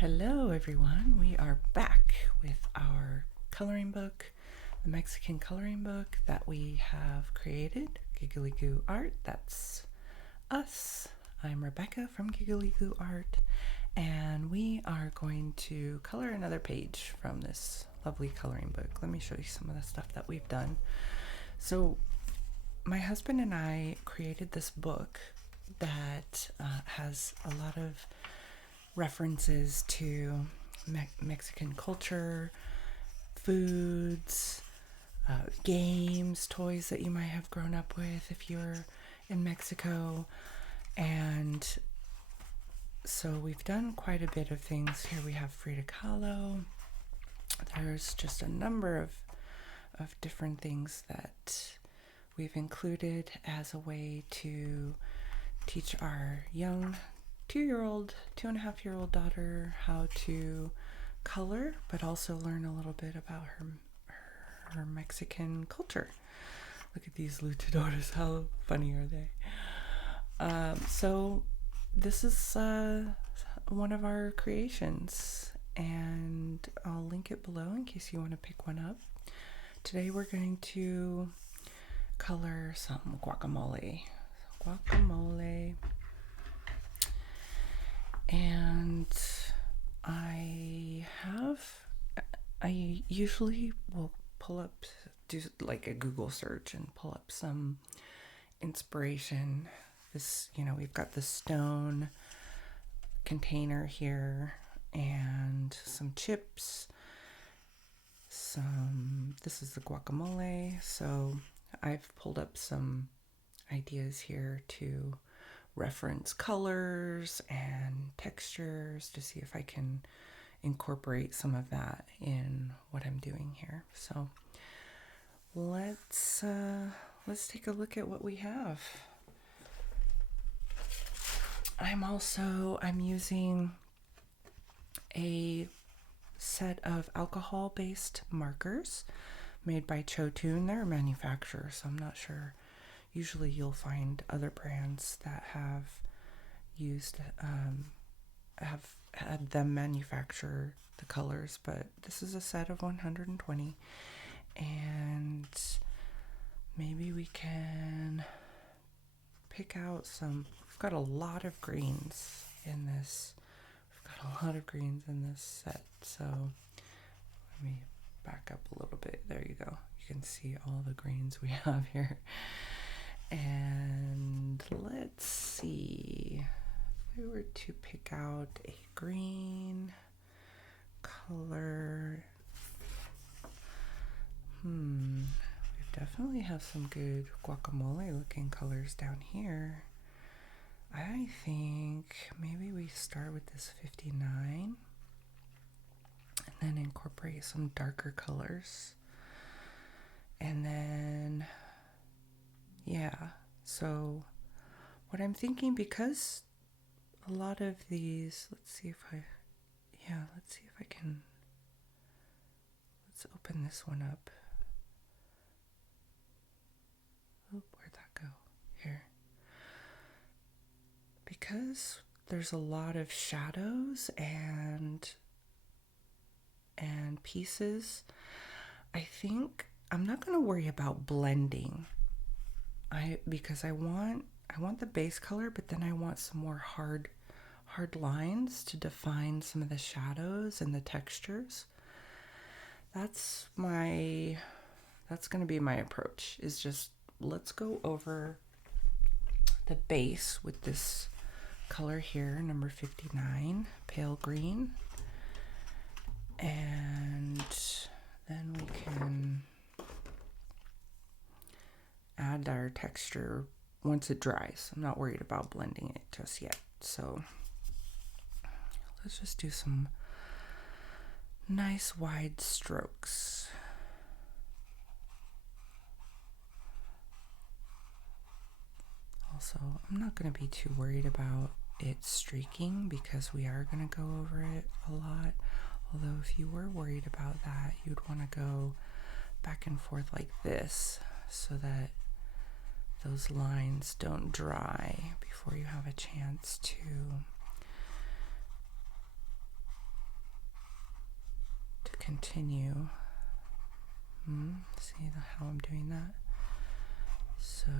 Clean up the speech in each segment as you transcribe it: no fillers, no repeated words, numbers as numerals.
Hello everyone, we are back with our coloring book, the Mexican coloring book that we have created, Giggly Goo Art. That's us. I'm Rebecca from Giggly Goo Art, and we are going to color another page from this lovely coloring book. Let me show you some of the stuff that we've done. So my husband and I created this book that has a lot of references to Mexican culture, foods, games, toys that you might have grown up with if you're in Mexico. And so we've done quite a bit of things. Here we have Frida Kahlo. There's just a number of different things that we've included as a way to teach our young 2.5-year-old daughter how to color, but also learn a little bit about her Mexican culture. Look at these luchadores, how funny are they? So this is one of our creations, and I'll link it below in case you want to pick one up. Today we're going to color some guacamole. And I usually will do like a Google search and pull up some inspiration. We've got the stone container here and some chips. This is the guacamole. So I've pulled up some ideas here to reference colors and textures to see if I can incorporate some of that in what I'm doing here. So let's take a look at what we have. I'm using a set of alcohol-based markers made by Chotun. They're a manufacturer, so I'm not sure. Usually you'll find other brands that have had them manufacture the colors, but this is a set of 120, and maybe we can pick out some. We've got a lot of greens in this. Set, so let me back up a little bit. There you go. You can see all the greens we have here. And let's see, if we were to pick out a green color, we definitely have some good guacamole looking colors down here. I think maybe we start with this 59 and then incorporate some darker colors. And then so what I'm thinking, because a lot of these, let's open this one up. Where'd that go? Here. Because there's a lot of shadows and pieces, I think I'm not going to worry about blending. Because I want the base color, but then I want some more hard lines to define some of the shadows and the textures. That's going to be my approach, is just let's go over the base with this color here, number 59, pale green, and then we can add our texture once it dries. I'm not worried about blending it just yet. So let's just do some nice wide strokes. Also, I'm not going to be too worried about it streaking because we are going to go over it a lot. Although if you were worried about that, you'd want to go back and forth like this so that those lines don't dry before you have a chance to continue. See how I'm doing that? So,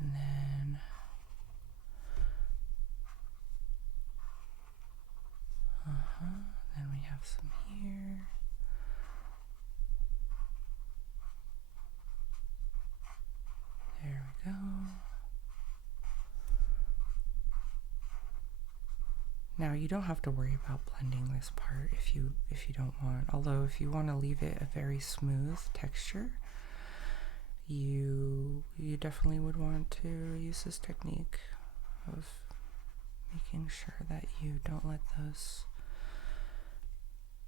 and then then we have some here. There we go. Now you don't have to worry about blending this part if you don't want. Although if you want to leave it a very smooth texture, you definitely would want to use this technique of making sure that you don't let those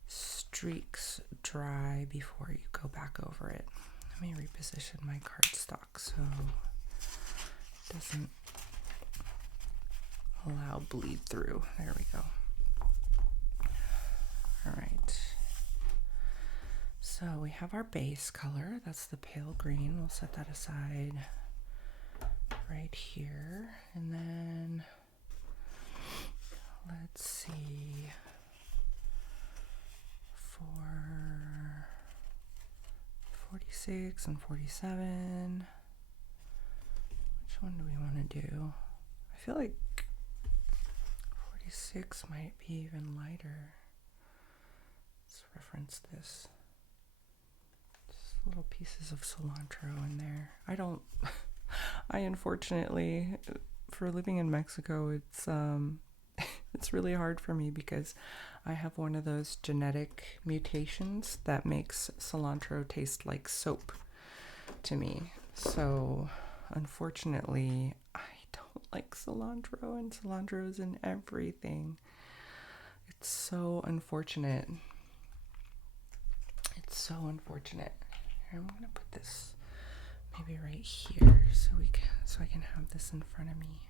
streaks dry before you go back over it. Let me reposition my cardstock so it doesn't allow bleed through. There we go. All right. So we have our base color. That's the pale green. We'll set that aside right here. And then let's see, for 46 and 47, which one do we want to do? I feel like 46 might be even lighter. Let's reference this. Just little pieces of cilantro in there. I unfortunately, for living in Mexico, it's really hard for me because I have one of those genetic mutations that makes cilantro taste like soap to me. So unfortunately, I don't like cilantro, and cilantro is in everything. It's so unfortunate. It's so unfortunate. Here, I'm gonna put this maybe right here so I can have this in front of me.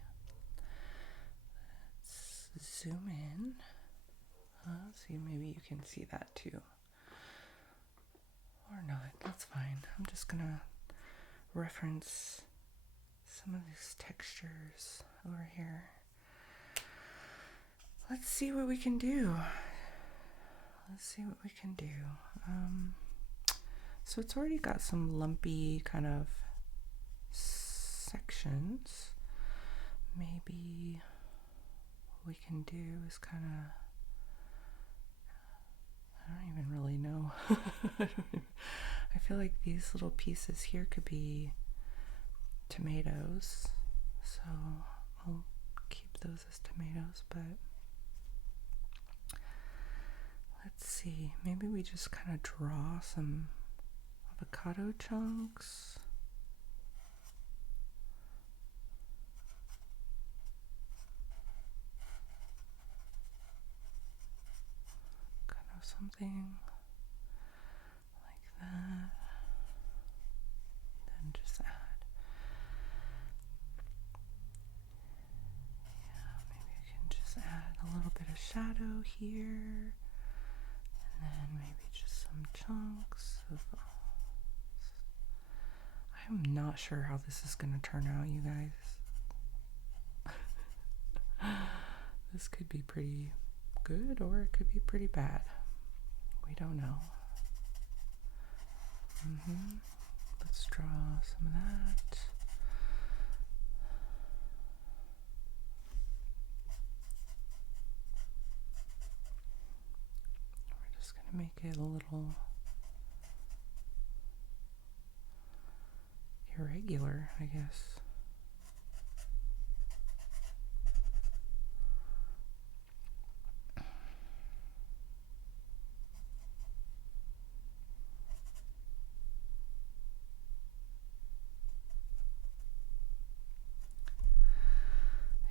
Let's zoom in. See, maybe you can see that too. Or not, that's fine. I'm just gonna reference some of these textures over here. Let's see what we can do. So it's already got some lumpy kind of sections. Maybe what we can do is kind of, I don't even really know. I feel like these little pieces here could be tomatoes, so I'll keep those as tomatoes, but let's see, maybe we just kind of draw some avocado chunks. Kind of something like that. Then just add, maybe I can just add a little bit of shadow here. And then maybe just some chunks of, I'm not sure how this is going to turn out, you guys. This could be pretty good or it could be pretty bad. We don't know. Let's draw some of that. We're just going to make it a little irregular, I guess.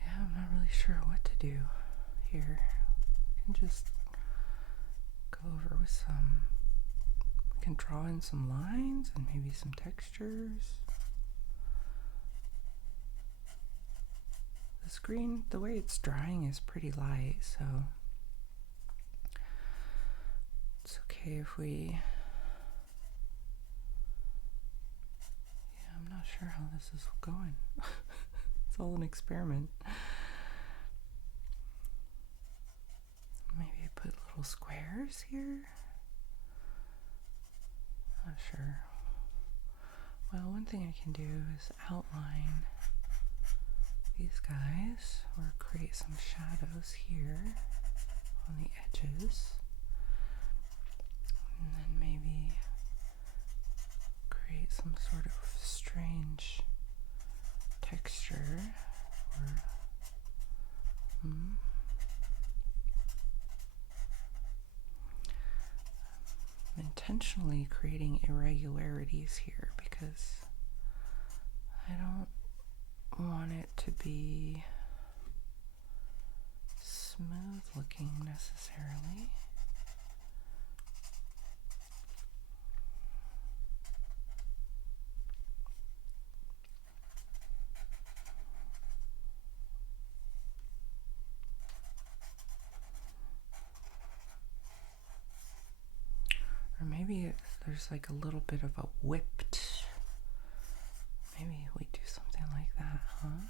Yeah, I'm not really sure what to do here. I can just go over with some, we can draw in some lines and maybe some textures. The screen, the way it's drying is pretty light, so it's okay if we, yeah, I'm not sure how this is going. It's all an experiment. Maybe I put little squares here. Not sure. Well, one thing I can do is outline these guys or create some shadows here on the edges. And then maybe create some sort of strange texture or I'm intentionally creating irregularities here because I don't want it to be smooth looking necessarily. Or maybe there's like a little bit of a whipped. Maybe we do something like that, huh?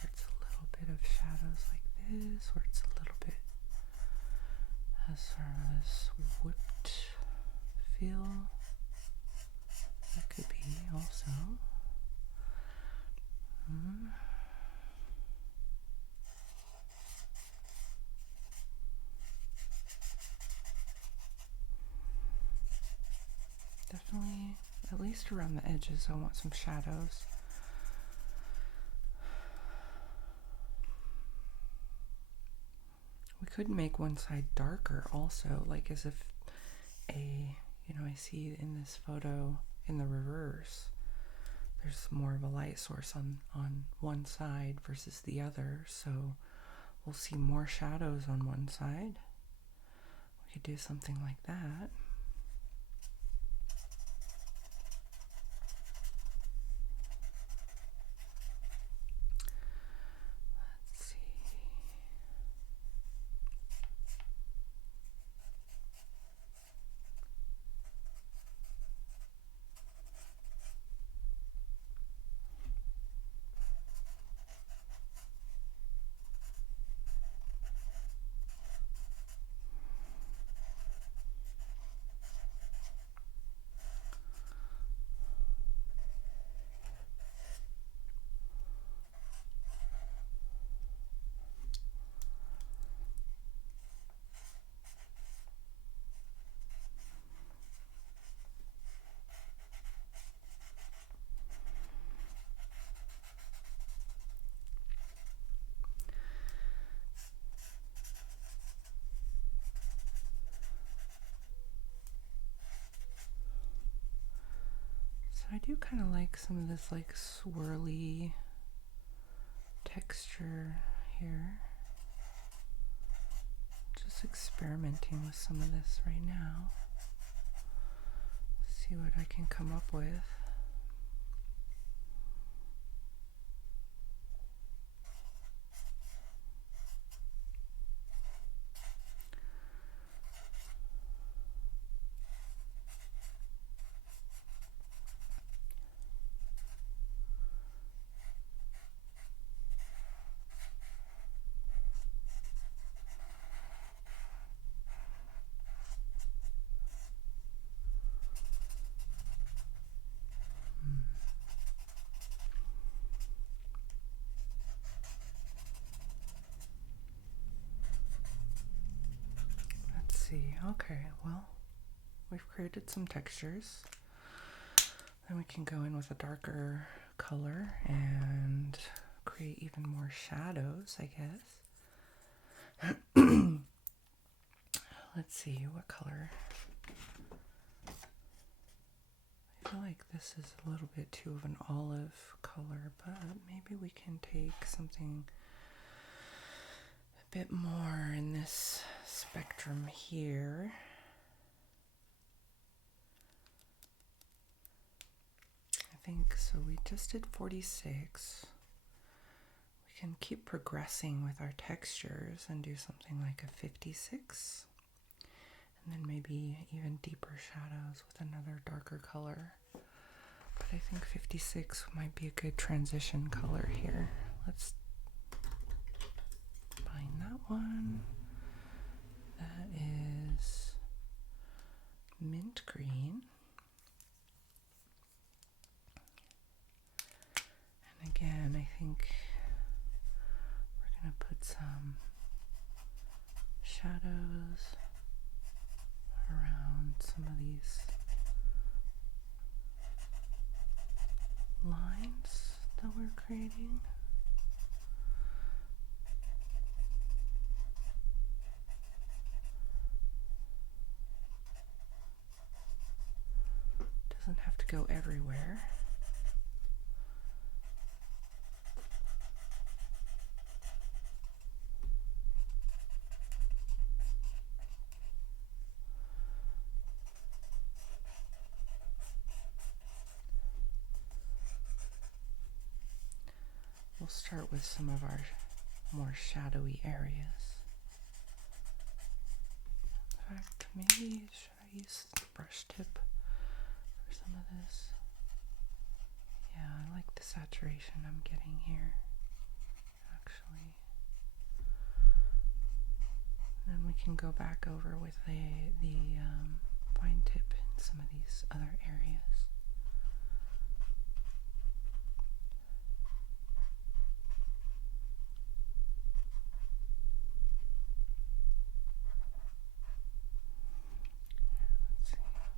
Where it's a little bit of shadows like this, or it's a little bit has sort of this whipped feel. That could be also. Definitely, at least around the edges, I want some shadows. We could make one side darker also, like as if I see in this photo in the reverse, there's more of a light source on one side versus the other, so we'll see more shadows on one side. We could do something like that. Let's see. I do kind of like some of this like swirly texture here. Just experimenting with some of this right now. See what I can come up with. Okay, well, we've created some textures. Then we can go in with a darker color and create even more shadows, I guess. Let's see, what color? I feel like this is a little bit too of an olive color, but maybe we can take something a bit more in this spectrum here. I think so. We just did 46. We can keep progressing with our textures and do something like a 56. And then maybe even deeper shadows with another darker color. But I think 56 might be a good transition color here. Let's find that one. That is mint green. some shadows around some of these lines that we're creating. Doesn't have to go everywhere. We'll start with some of our more shadowy areas. In fact, maybe should I use the brush tip for some of this? Yeah, I like the saturation I'm getting here, actually. And then we can go back over with the fine tip in some of these other areas.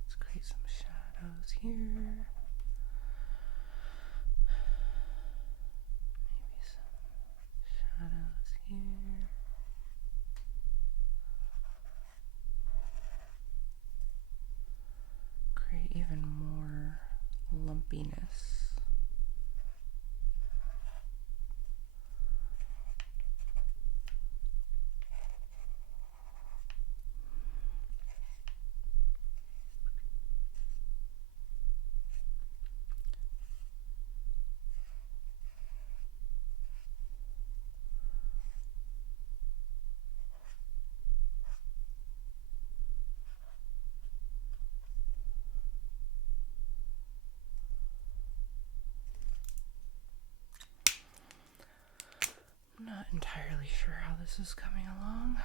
Let's create some shadows here. Maybe some shadows here. Create even more lumpiness. Not entirely sure how this is coming along.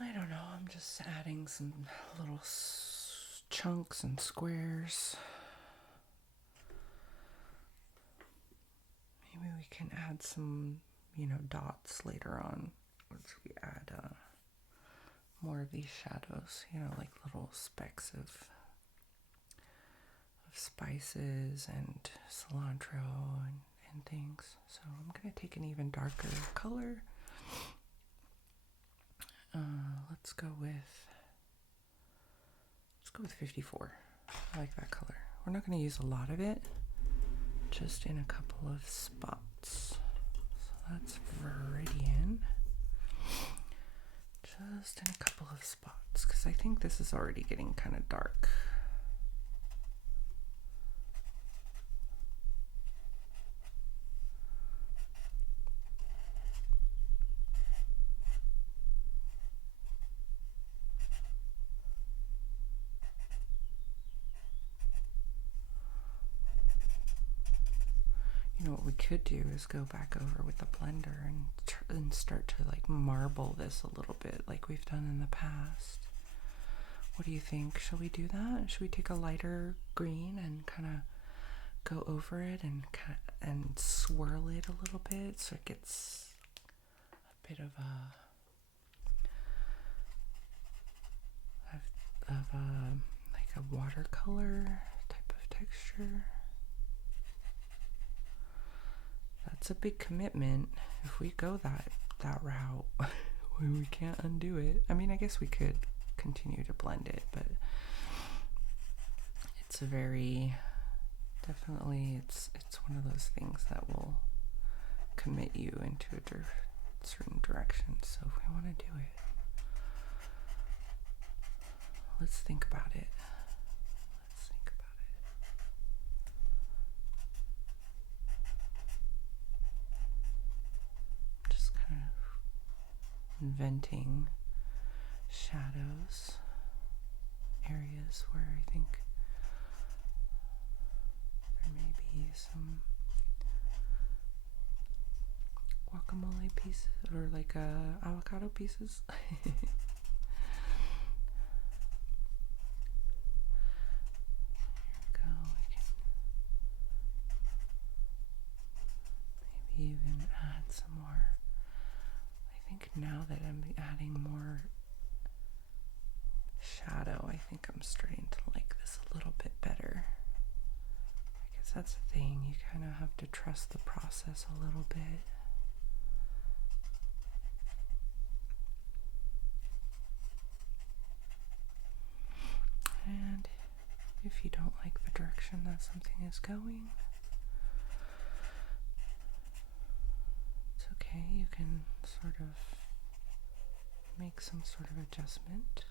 I don't know, I'm just adding some little chunks and squares. Maybe we can add some, dots later on once we add more of these shadows, like little specks of spices and cilantro and things. So I'm going to take an even darker color. Let's go with 54. I like that color. We're not going to use a lot of it, just in a couple of spots. So that's Viridian. Just in a couple of spots, because I think this is already getting kind of dark. You know what we could do is go back over with the blender and start to like marble this a little bit like we've done in the past. What do you think? Shall we do that? Should we take a lighter green and kind of go over it and swirl it a little bit so it gets a bit of like a watercolor type of texture? That's a big commitment. If we go that route, we can't undo it. I mean, I guess we could continue to blend it, but it's a very, definitely, it's one of those things that will commit you into a certain direction. So if we want to do it, let's think about it. Inventing shadows, areas where I think there may be some guacamole pieces or like avocado pieces. Here we go. We can maybe even add some more. I think now that I'm adding more shadow, I think I'm starting to like this a little bit better. I guess that's the thing, you kind of have to trust the process a little bit. And if you don't like the direction that something is going, it's okay, you can sort of make some sort of adjustment.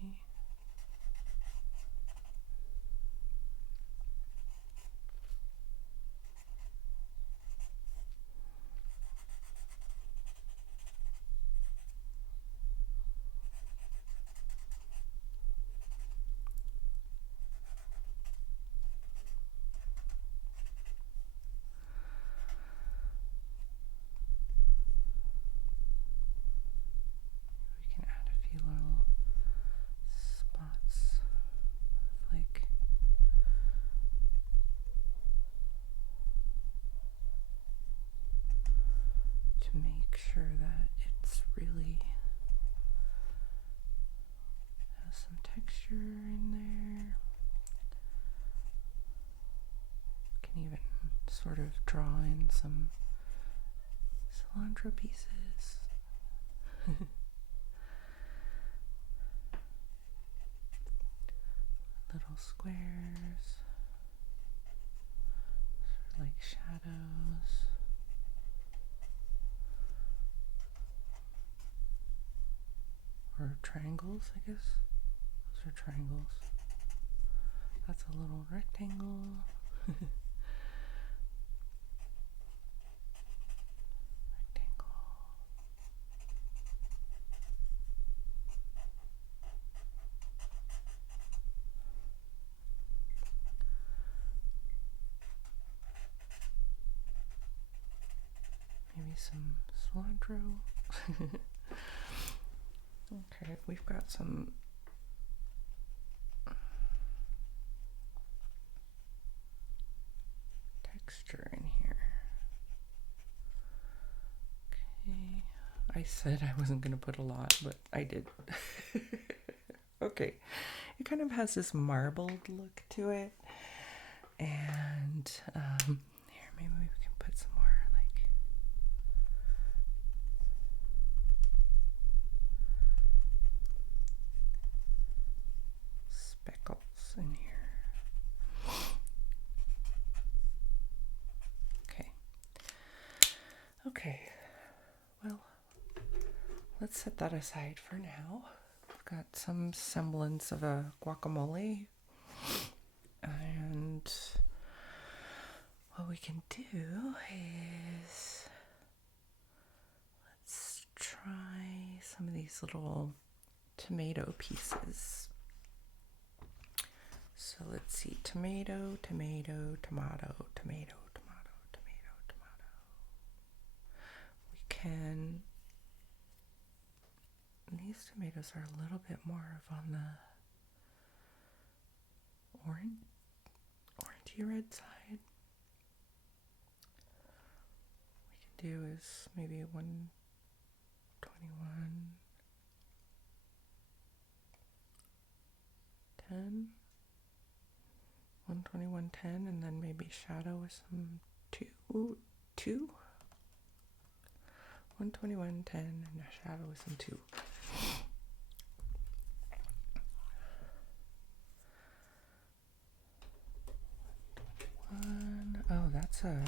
See? Make sure that it's really has some texture in there. Can even sort of draw in some cilantro pieces. Little squares, sort of like shadows. Or triangles, I guess. Those are triangles. That's a little rectangle. Rectangle. Maybe some cilantro. Okay, we've got some texture in here. Okay, I said I wasn't going to put a lot, but I did. Okay, it kind of has this marbled look to it. And here, maybe we can put some more like Okay, well, let's set that aside for now. I've got some semblance of a guacamole, and what we can do is let's try some of these little tomato pieces. So let's see, tomato, tomato, tomato, tomato, tomato, tomato, tomato. We can, these tomatoes are a little bit more of on the orangey red side. What we can do is maybe 121, 10. 121, 10, and then maybe shadow with some 2. 121, 10, and a shadow with some 2. Oh, that's a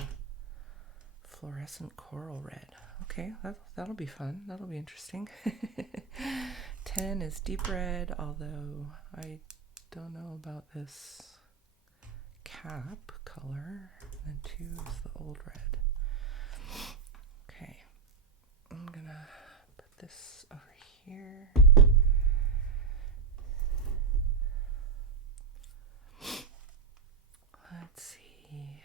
fluorescent coral red. Okay, that'll be fun. That'll be interesting. 10 is deep red, although I don't know about this cap color. And 2 is the old red. Okay, I'm gonna put this over here. Let's see.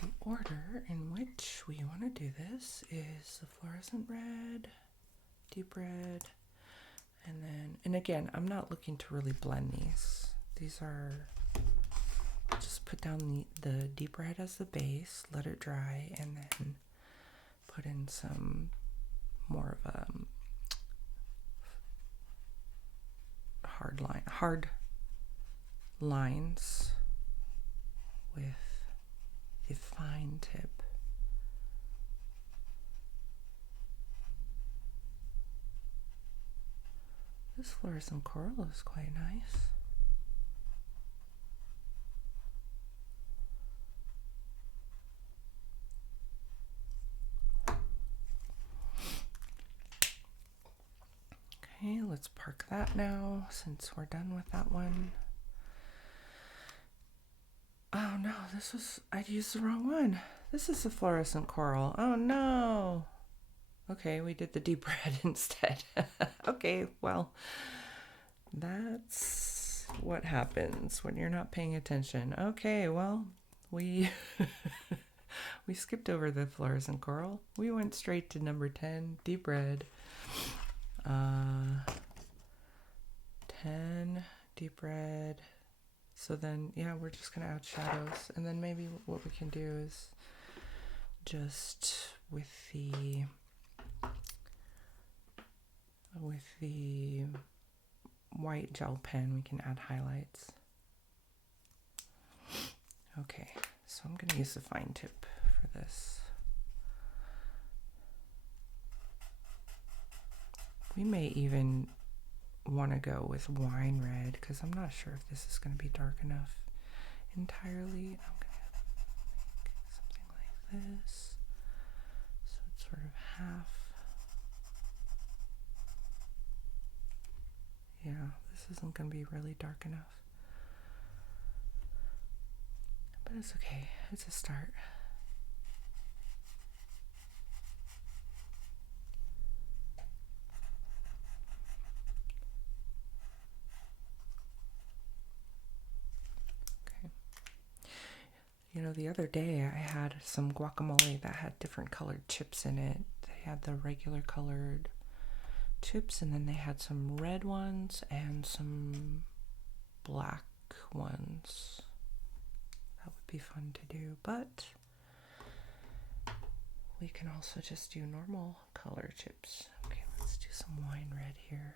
The order in which we want to do this is the fluorescent red, deep red, and again, I'm not looking to really blend these. These are, just put down the deep red as the base, let it dry, and then put in some more of a hard lines with a fine tip. This fluorescent coral is quite nice. Okay, let's park that now since we're done with that one. Oh no, I'd used the wrong one. This is the fluorescent coral. Oh no. Okay, we did the deep red instead. Okay, well, that's what happens when you're not paying attention. Okay, well, we we skipped over the fluorescent coral. We went straight to number 10, deep red. 10, deep red. So then, yeah, we're just going to add shadows. And then maybe what we can do is just with the white gel pen, we can add highlights. Okay, so I'm going to use the fine tip for this. We may even want to go with wine red because I'm not sure if this is going to be dark enough entirely. I'm going to make something like this. So it's sort of half. Yeah, this isn't going to be really dark enough. But it's okay. It's a start. You know, the other day I had some guacamole that had different colored chips in it. They had the regular colored chips, and then they had some red ones and some black ones. That would be fun to do, but we can also just do normal color chips. Okay, let's do some wine red here.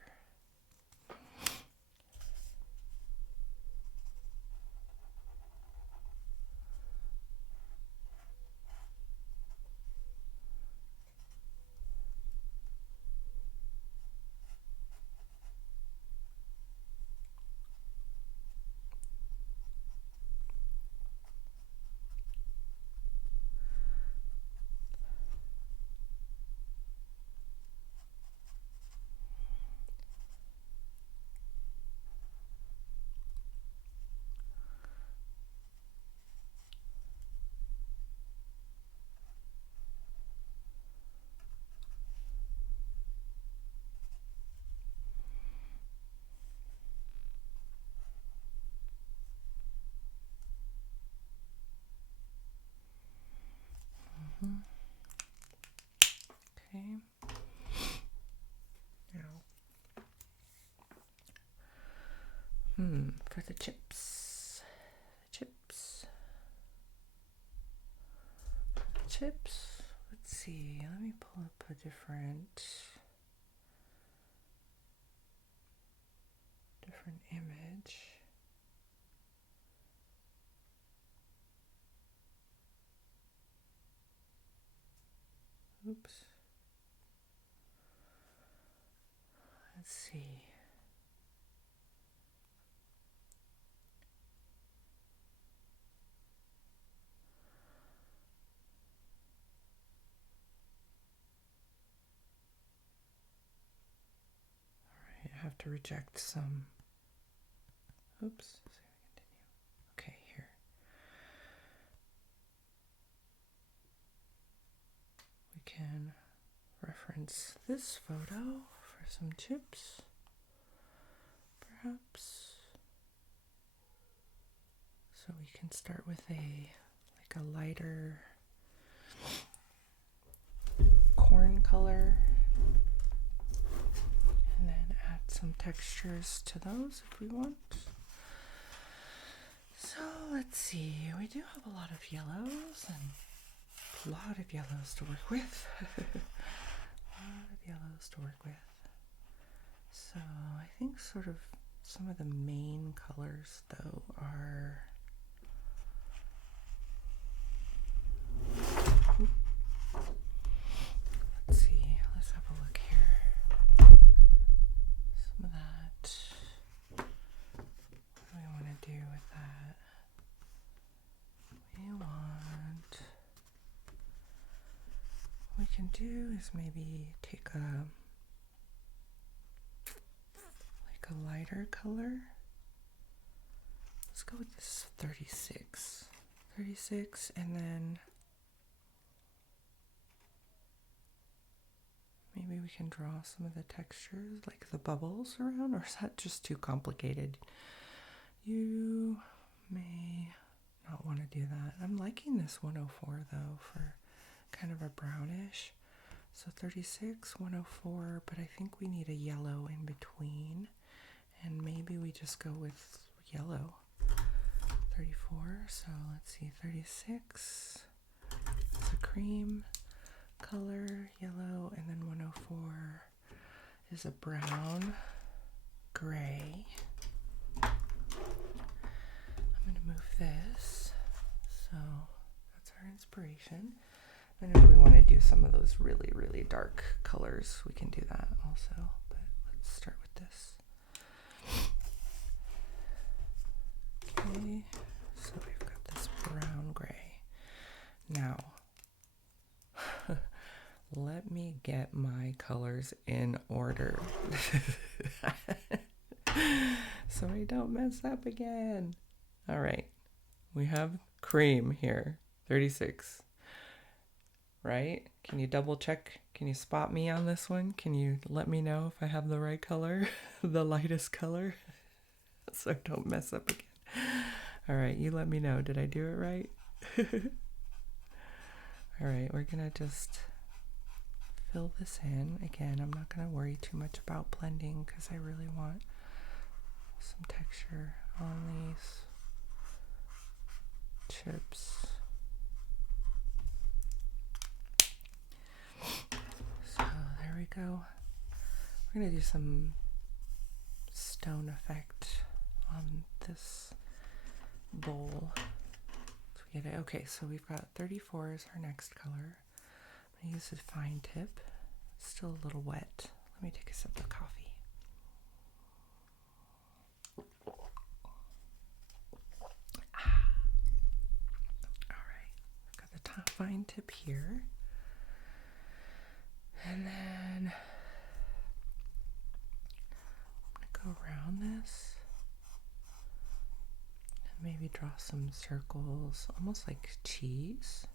For the chips. Let's see. Let me pull up a different image. Oops. Let's see. All right, I have to reject some. Oops. Okay, here. We can reference this photo for some chips, perhaps. So we can start with a lighter corn color, and then add some textures to those if we want. So let's see, we do have a lot of yellows and a lot of yellows to work with. So I think sort of some of the main colors though are let's see, let's have a look here. Some of that. What do we want to do with that? What we can do is maybe take a lighter color. Let's go with this 36, and then maybe we can draw some of the textures, like the bubbles around, or is that just too complicated? You may not want to do that. I'm liking this 104 though for kind of a brownish. So 36, 104, but I think we need a yellow in between. And maybe we just go with yellow. 34, so let's see, 36 is a cream color, yellow, and then 104 is a brown, gray. I'm going to move this, so that's our inspiration. And if we want to do some of those really, really dark colors, we can do that also, but let's start with this. Okay, so we've got this brown gray. Now, let me get my colors in order so I don't mess up again. All right, we have cream here, 36, right? Can you double check? Can you spot me on this one? Can you let me know if I have the right color, the lightest color, so I don't mess up again? All right, you let me know. Did I do it right? All right, we're gonna just fill this in. Again, I'm not gonna worry too much about blending because I really want some texture on these chips. So there we go. We're gonna do some stone effect on this bowl. So we get it. Okay, so we've got 34 as our next color. I'm gonna use a fine tip. It's still a little wet. Let me take a sip of coffee. All right, I've got the top fine tip here. And then I'm gonna go around this and maybe draw some circles, almost like cheese.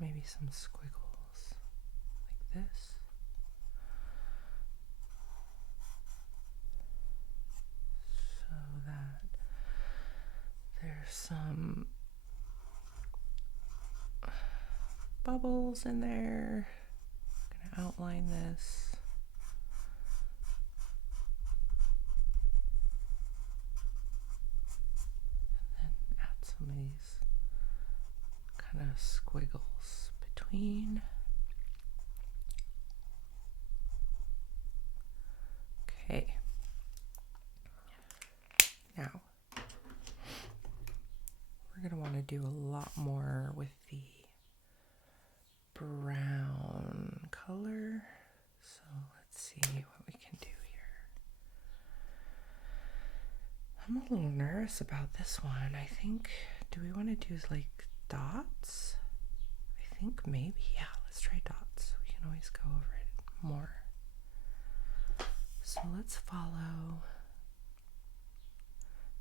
Maybe some squiggles like this. So that there's some bubbles in there. I'm gonna outline this. some of these kind of squiggles between. Okay. Now, we're going to want to do a lot more with the brown color. So let's see what we can do here. I'm a little nervous about this one. I think, do we want to do like dots? I think maybe, yeah, let's try dots. We can always go over it more. So let's follow,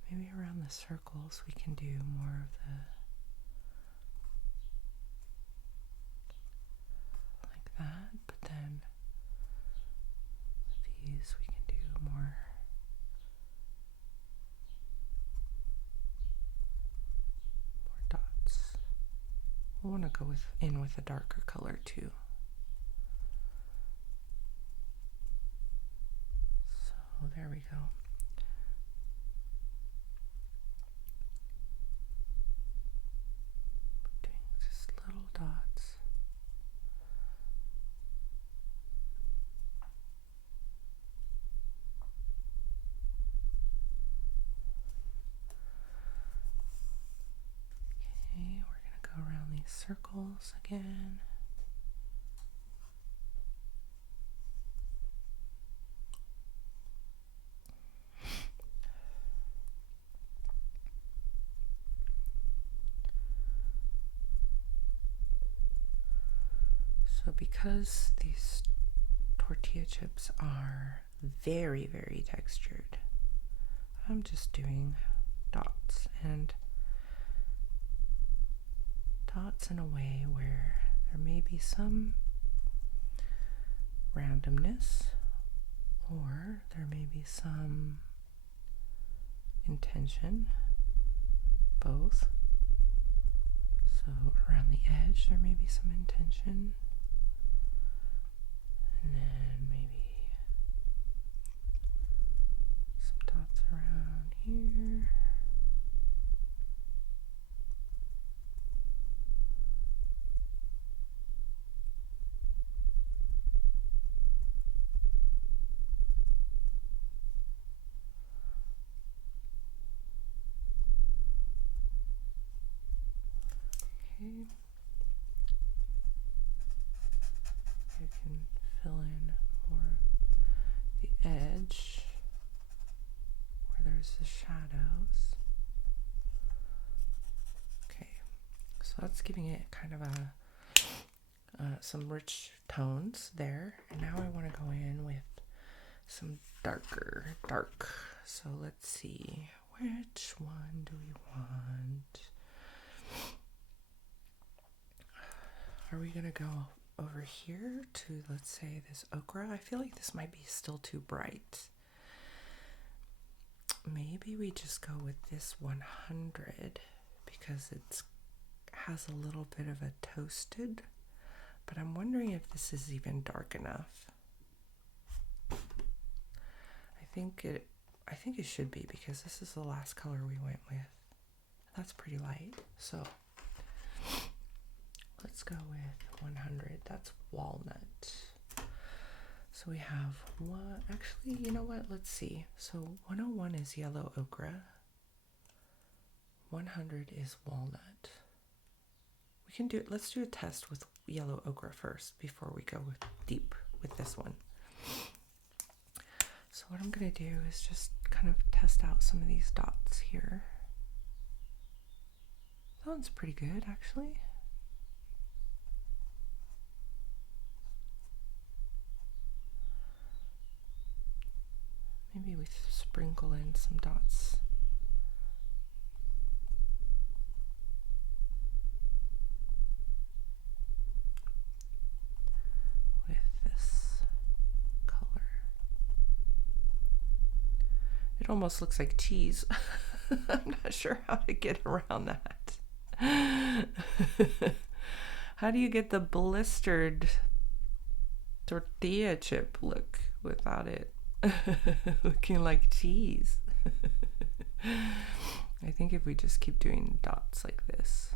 maybe around the circles we can do more of the, like that, but then with these we can do more dots. I want to go in with a darker color too. So there we go. Doing just little dots. Okay, we're going to go around these circles again. So because these tortilla chips are very, very textured, I'm just doing dots, and dots in a way where there may be some randomness, or there may be some intention, both. So around the edge there may be some intention, and then maybe some dots around here. Okay. I can fill in more of the edge where there's the shadows. Okay, so that's giving it kind of a some rich tones there. And now I want to go in with some dark. So let's see, which one do we want? Are we gonna go over here to, let's say, this ochre? I feel like this might be still too bright. Maybe we just go with this 100 because it has a little bit of a toasted, but I'm wondering if this is even dark enough. I think it should be, because this is the last color we went with. That's pretty light. So let's go with 100. That's walnut. So we have one. Actually, you know what? Let's see. So 101 is yellow ochre. 100 is walnut. We can do it. Let's do a test with yellow ochre first before we go deep with this one. So what I'm going to do is just kind of test out some of these dots here. That one's pretty good, actually. Maybe we sprinkle in some dots. With this color. It almost looks like cheese. I'm not sure how to get around that. How do you get the blistered tortilla chip look without it looking like cheese? I think if we just keep doing dots like this,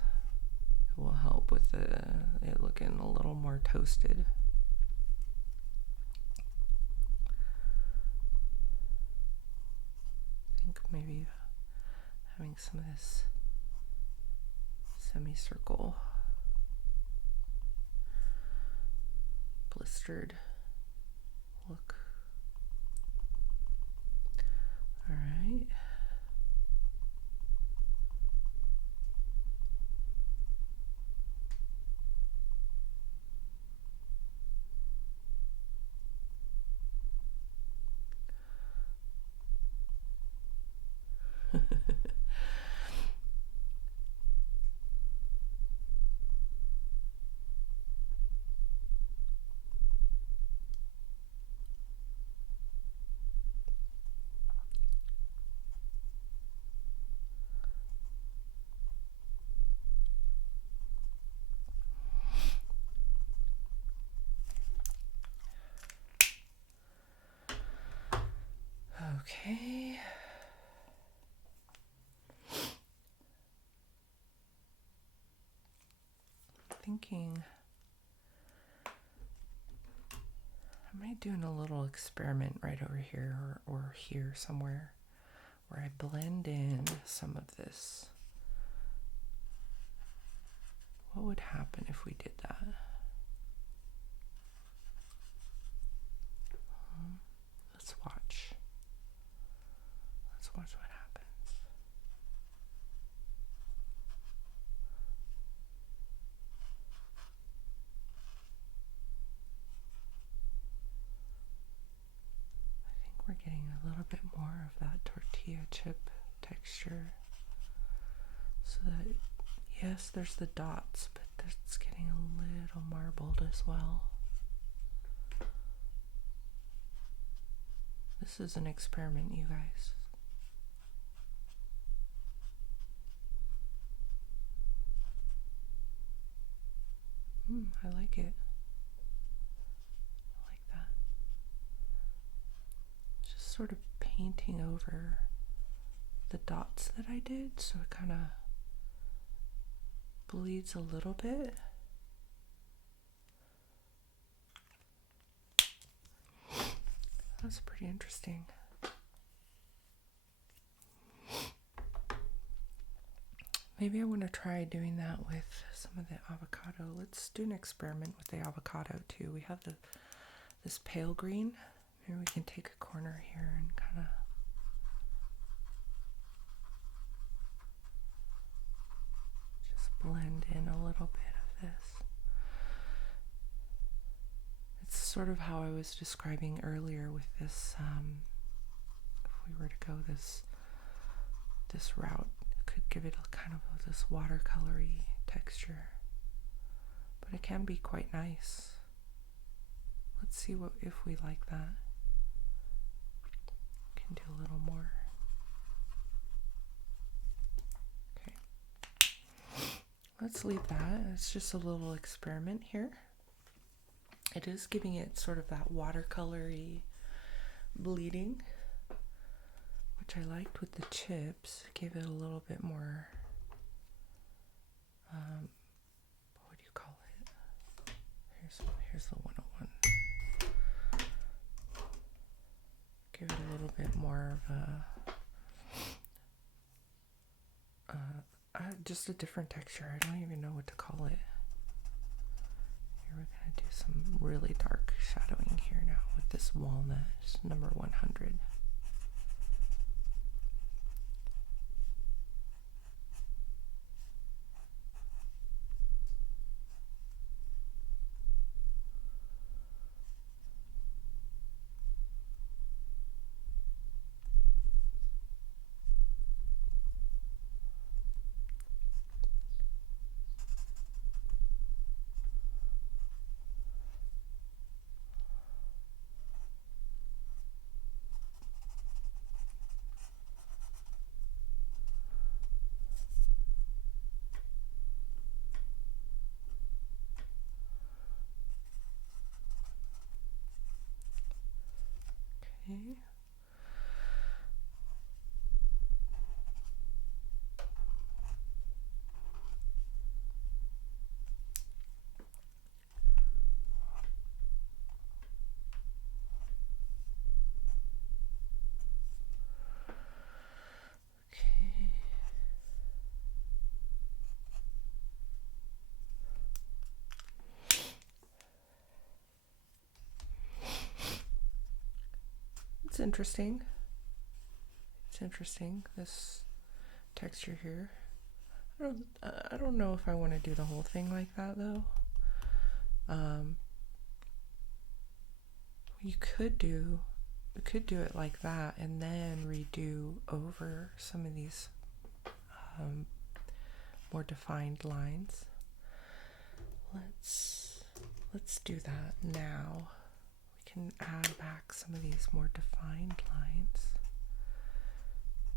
it will help with it looking a little more toasted. I think maybe having some of this semicircle blistered look. All right. Okay. Thinking I might do a little experiment right over here or here somewhere where I blend in some of this. What would happen if we did that? Let's watch. Let's watch what happens. I think we're getting a little bit more of that tortilla chip texture. So that, yes, there's the dots, but it's getting a little marbled as well. This is an experiment, you guys. I like it. I like that. Just sort of painting over the dots that I did, so it kind of bleeds a little bit. That's pretty interesting. Maybe I want to try doing that with some of the avocado. Let's do an experiment with the avocado too. We have this pale green. Maybe we can take a corner here and kind of just blend in a little bit of this. It's sort of how I was describing earlier with this, if we were to go this route, it could give it a kind of this watercolory texture, but it can be quite nice. Let's see if we like that. Can do a little more. Okay. Let's leave that. It's just a little experiment here. It is giving it sort of that watercolory bleeding, which I liked with the chips. Gave it a little bit more, what would you call it? Here's the 101. Give it a little bit more of just a different texture. I don't even know what to call it. Here we're going to do some really dark shadowing here now with this walnut, number 100. Okay. interesting. It's interesting, this texture here. I don't know if I want to do the whole thing like that though. We could do it like that and then redo over some of these more defined lines. Let's do that now. We can add back some of these more defined lines.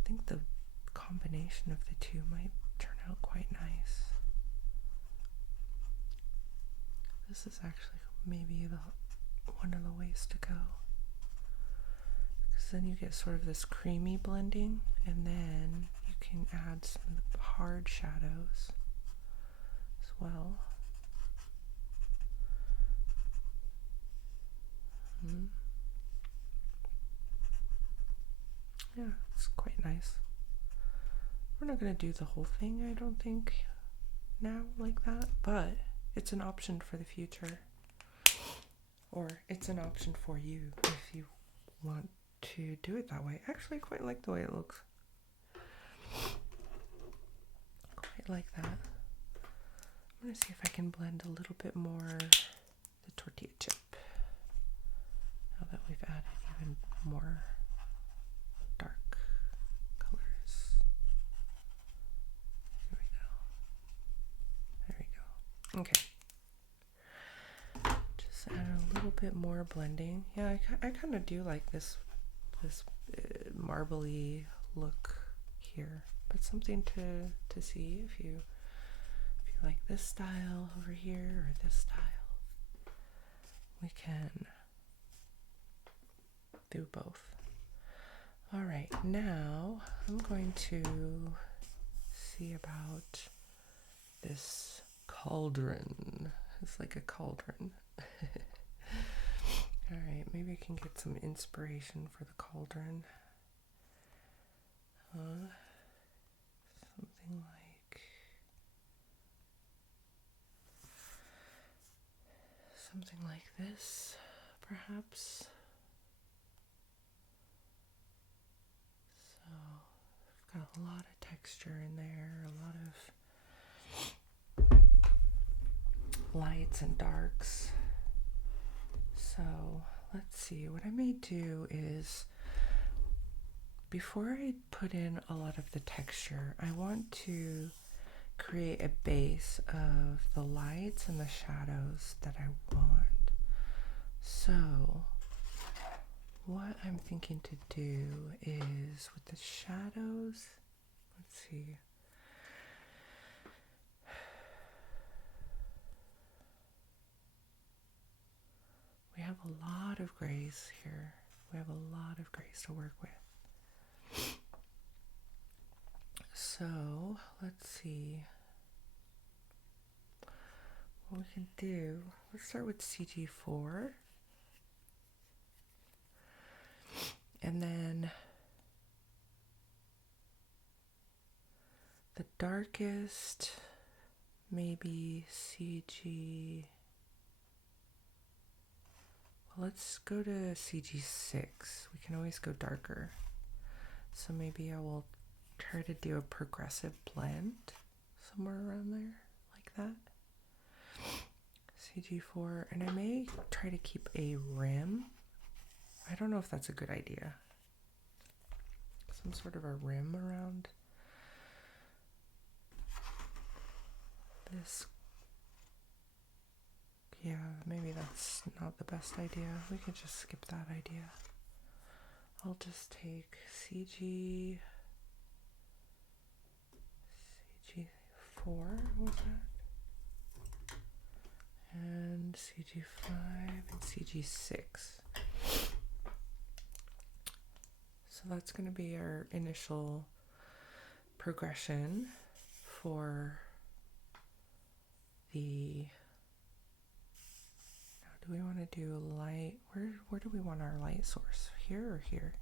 I think the combination of the two might turn out quite nice. This is actually maybe one of the ways to go, because then you get sort of this creamy blending, and then you can add some of the hard shadows as well. Yeah, it's quite nice. We're not going to do the whole thing, I don't think, now like that, but it's an option for the future. Or it's an option for you if you want to do it that way. Actually, I quite like the way it looks. Quite like that. I'm going to see if I can blend a little bit more the tortilla chip. Now that we've added even more dark colors. Here we go. There we go. Okay. Just add a little bit more blending. Yeah, I kind of do like this marbly look here, but something to see if you like this style over here or this style. We can do both. All right, now I'm going to see about this cauldron. It's like a cauldron. All right, maybe I can get some inspiration for the cauldron. Something like this, perhaps. So I've got a lot of texture in there, a lot of lights and darks. So let's see, what I may do is, before I put in a lot of the texture, I want to create a base of the lights and the shadows that I want. So what I'm thinking to do is, with the shadows, let's see. We have a lot of grays here. We have a lot of grays to work with. So let's see what we can do. Let's start with CG4. And then the darkest, maybe CG. Well, let's go to CG6. We can always go darker. So maybe I will try to do a progressive blend somewhere around there, like that. CG4, and I may try to keep a rim. I don't know if that's a good idea. Some sort of a rim around this. Yeah, maybe that's not the best idea. We could just skip that idea. I'll just take CG4, what's that? And CG5 and CG6. So that's going to be our initial progression for the, now do we want to do light, where do we want our light source? Here or here?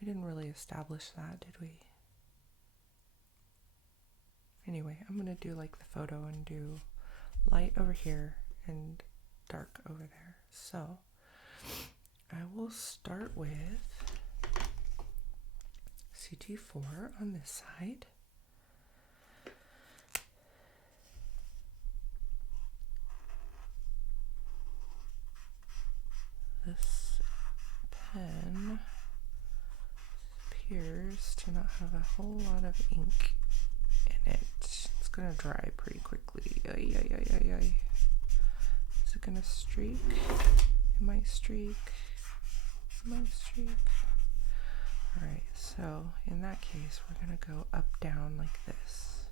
We didn't really establish that, did we? Anyway, I'm going to do like the photo and do light over here and dark over there. So I will start with CG4 on this side. This pen appears to not have a whole lot of ink in it. It's going to dry pretty quickly. Ay, ay, ay, ay, ay. Is it going to streak? It might streak. It might streak. Alright, so in that case, we're going to go up, down like this.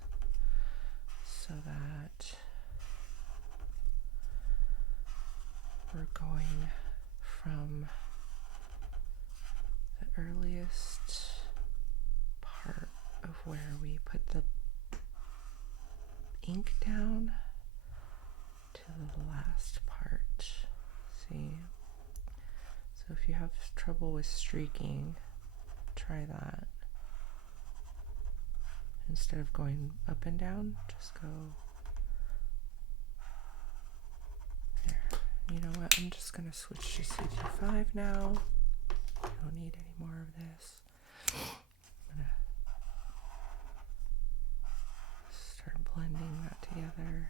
So that we're going from the earliest part of where we put the ink down to the last part. See? So if you have trouble with streaking, try that. Instead of going up and down, just go there. You know what? I'm just going to switch to CG5 now. I don't need any more of this. I'm going to start blending that together.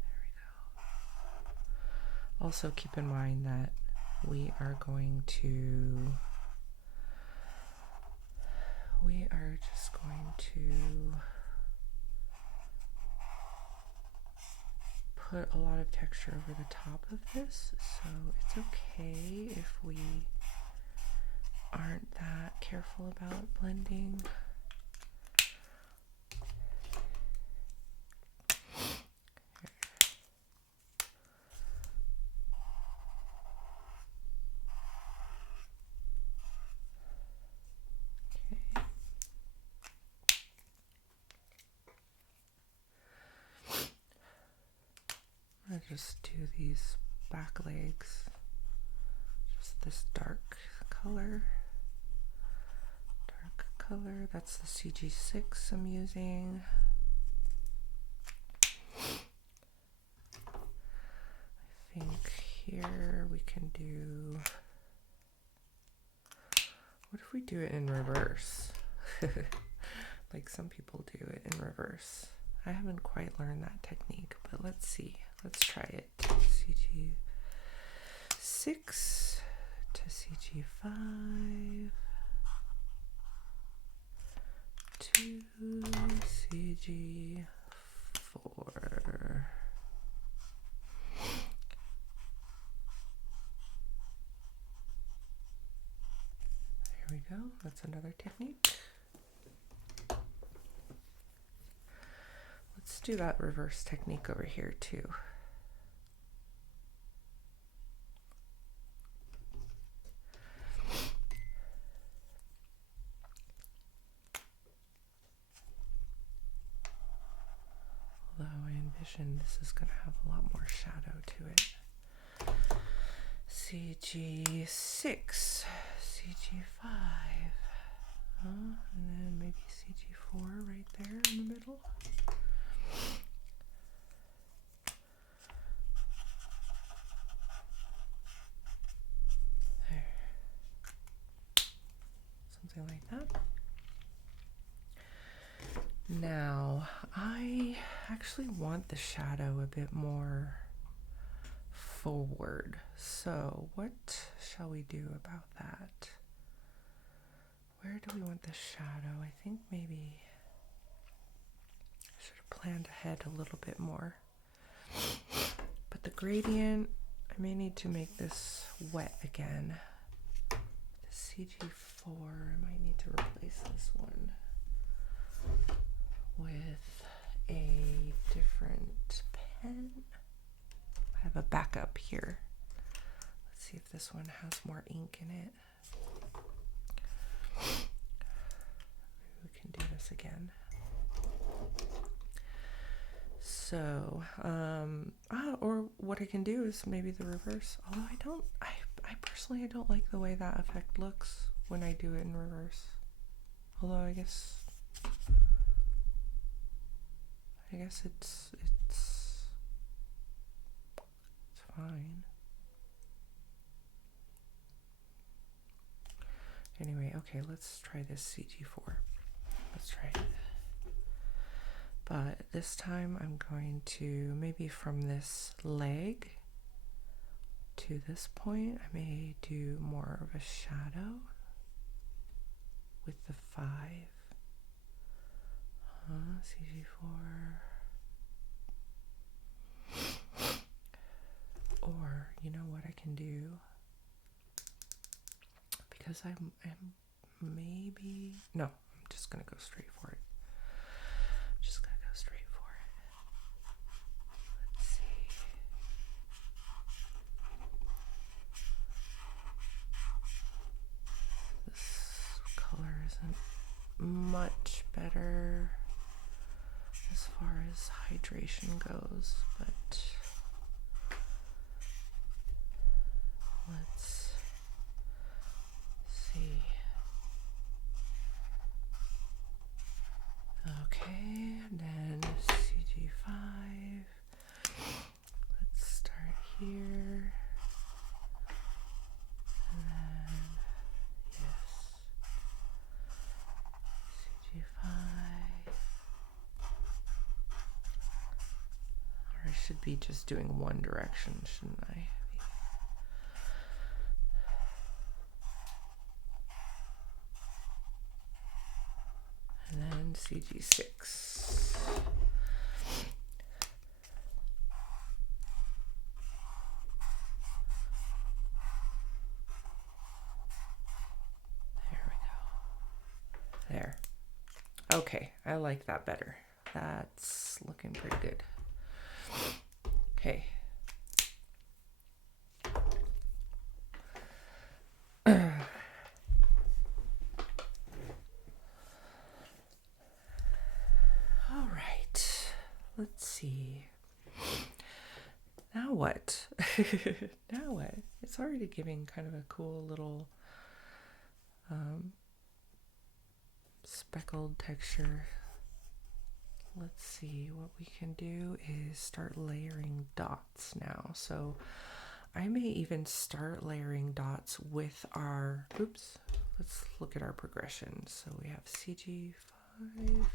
There we go. Also keep in mind that we are just going to put a lot of texture over the top of this, so it's okay if we aren't that careful about blending. Just do these back legs, just this dark color, that's the CG6 I'm using. I think here we can do, what if we do it in reverse? Like some people do it in reverse. I haven't quite learned that technique, but let's see. Let's try it. CG6 to CG5 to CG4. Here we go. That's another technique. Let's do that reverse technique over here too. Although I envision this is going to have a lot more shadow to it. CG6, CG5, and then maybe CG4 right there in the middle. There. Something like that. Now, I actually want the shadow a bit more forward. So, what shall we do about that? Where do we want the shadow? I think maybe I should have planned ahead a little bit more. But the gradient, I may need to make this wet again. The CG4, I might need to replace this one with a different pen. I have a backup here. Let's see if this one has more ink in it. Maybe we can do this again. So, or what I can do is maybe the reverse. Although I personally, I don't like the way that effect looks when I do it in reverse. Although I guess it's fine. Anyway, okay, let's try this CG4. Let's try it. But this time I'm going to, maybe from this leg to this point, I may do more of a shadow with the 5. CG4. Or, you know what I can do? Because I'm maybe, no, I'm just gonna go straight for it. I'm just gonna go straight for it. Let's see. This color isn't much better as far as hydration goes, but let's see. Okay, and then CG5. Let's start here. And then, yes. CG5. Or I should be just doing one direction, shouldn't I? And then CG6. There we go. There. Okay, I like that better. That's looking pretty good. Okay. All right. Let's see. Now what? Now what? It's already giving kind of a cool little speckled texture. Let's see, what we can do is start layering dots now. So I may even start layering dots with our, oops, let's look at our progression. So we have CG5,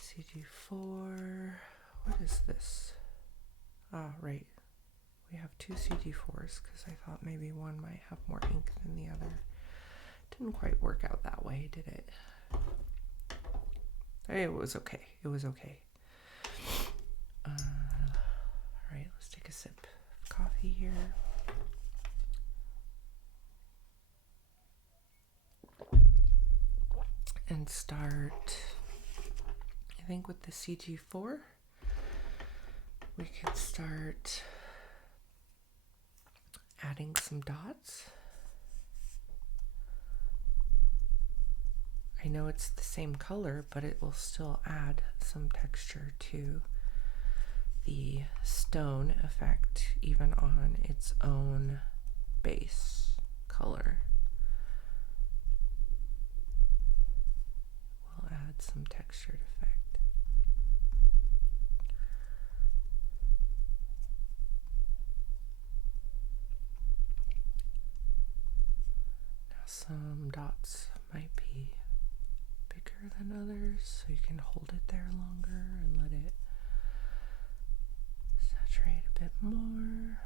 CG4, what is this? Ah, right, we have 2 CG4s because I thought maybe one might have more ink than the other. Didn't quite work out that way, did it? It was okay. It was okay. All right, let's take a sip of coffee here. And start, I think with the CG4, we could start adding some dots. I know it's the same color, but it will still add some texture to the stone effect, even on its own base color. We'll add some textured effect. Now some dots might be bigger than others, so you can hold it there longer and let it saturate a bit more.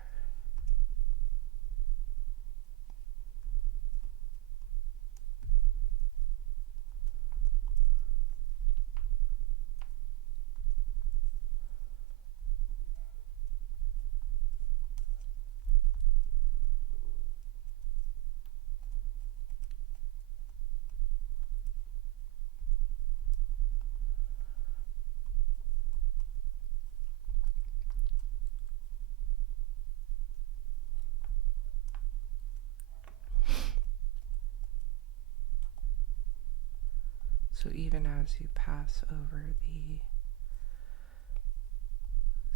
So even as you pass over the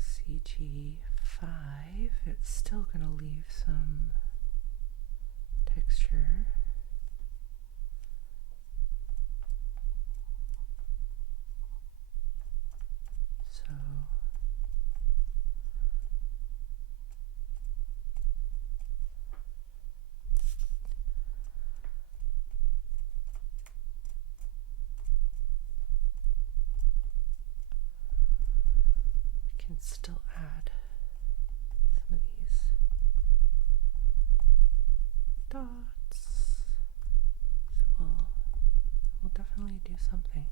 CG5, it's still going to leave some texture. So still add some of these dots. So we'll definitely do something.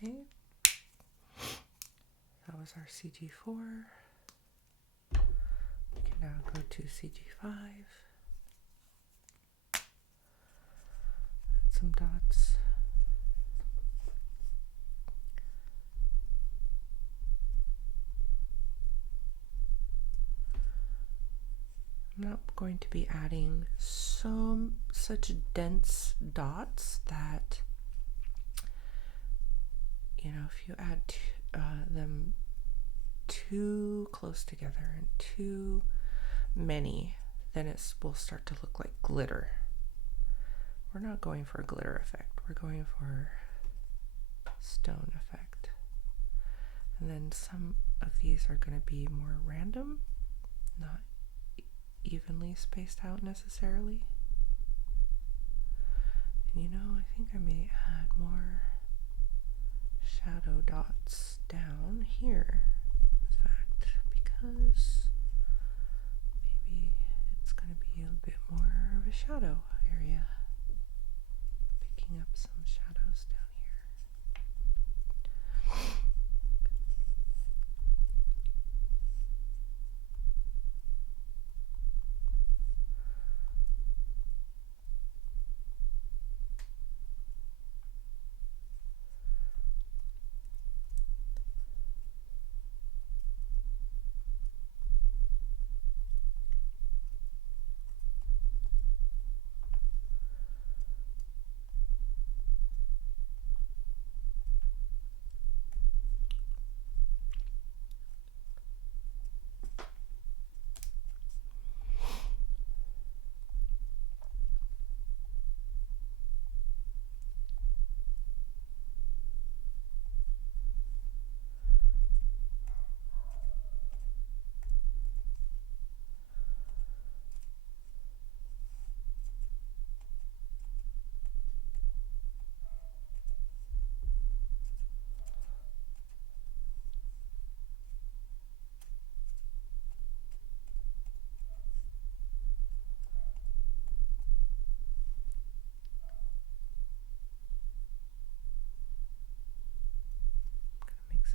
Okay, that was our CG4. We can now go to CG5. Add some dots. I'm not going to be adding such dense dots that, you know, if you add them too close together and too many, then it will start to look like glitter. We're not going for a glitter effect. We're going for stone effect. And then some of these are going to be more random, not evenly spaced out necessarily. And you know, I think I may add more shadow dots down here, in fact, because maybe it's going to be a bit more of a shadow area. Picking up some shadows down here.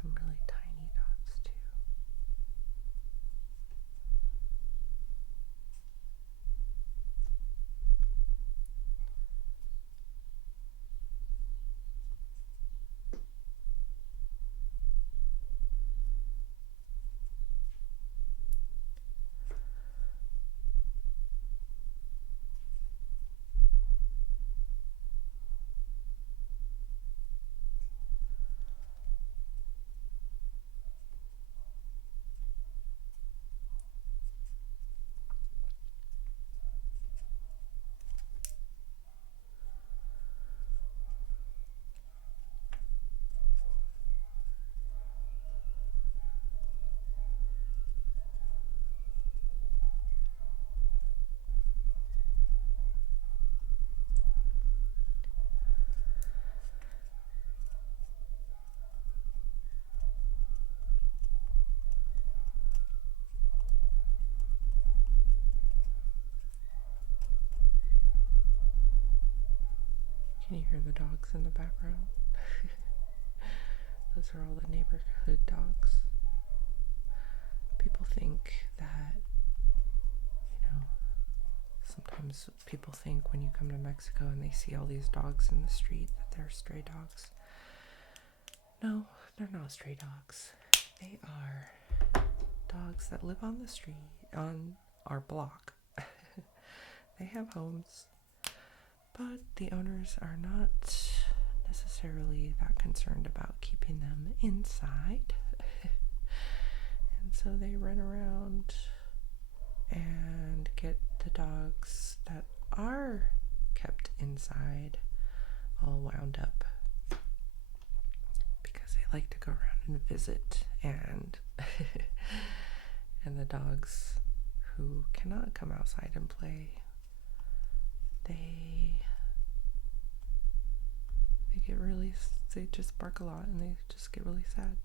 Some really tiny dots too. Can you hear the dogs in the background? Those are all the neighborhood dogs. People think that, you know, sometimes people think when you come to Mexico and they see all these dogs in the street that they're stray dogs. No, they're not stray dogs. They are dogs that live on the street, on our block. They have homes, but the owners are not necessarily that concerned about keeping them inside. And so they run around and get the dogs that are kept inside all wound up, because they like to go around and visit, and and the dogs who cannot come outside and play, they get really, they just bark a lot and they just get really sad.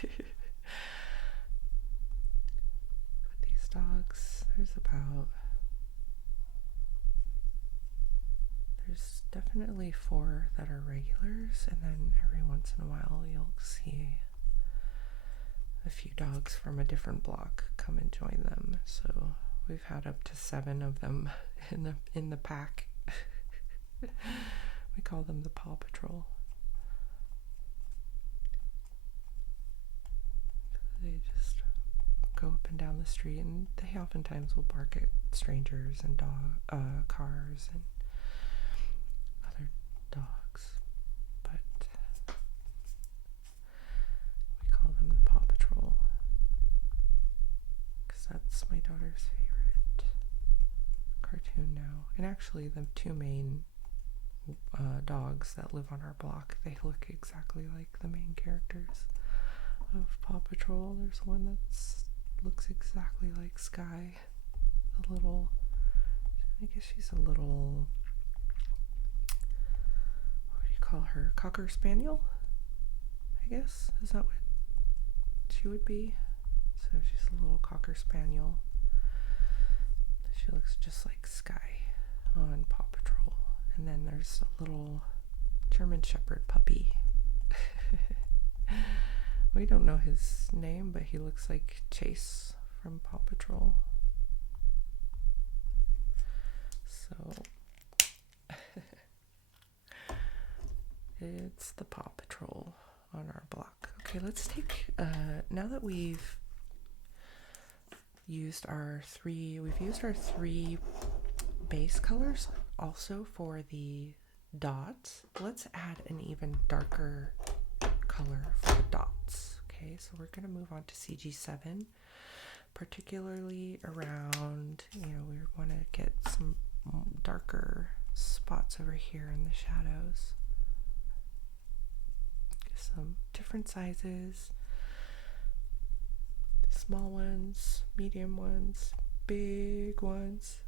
But these dogs, there's definitely 4 that are regulars, and then every once in a while you'll see a few dogs from a different block come and join them. So we've had up to 7 of them in the pack. We call them the Paw Patrol. They just go up and down the street, and they oftentimes will bark at strangers and cars and other dogs. But we call them the Paw Patrol because that's my daughter's favorite cartoon now. And actually, the 2 main dogs that live on our block, they look exactly like the main characters of Paw Patrol. There's one that looks exactly like Sky, the little, I guess she's a little, what do you call her, Cocker Spaniel, I guess, is that what she would be? So she's a little Cocker Spaniel. She looks just like Sky on Paw Patrol. And then there's a little German Shepherd puppy. We don't know his name, but he looks like Chase from Paw Patrol. So it's the Paw Patrol on our block. Okay, let's take, now that we've used our 3 base colors also for the dots, let's add an even darker color for the dots. Okay, so we're going to move on to CG7, particularly around, we want to get some darker spots over here in the shadows. Some different sizes, small ones, medium ones, big ones.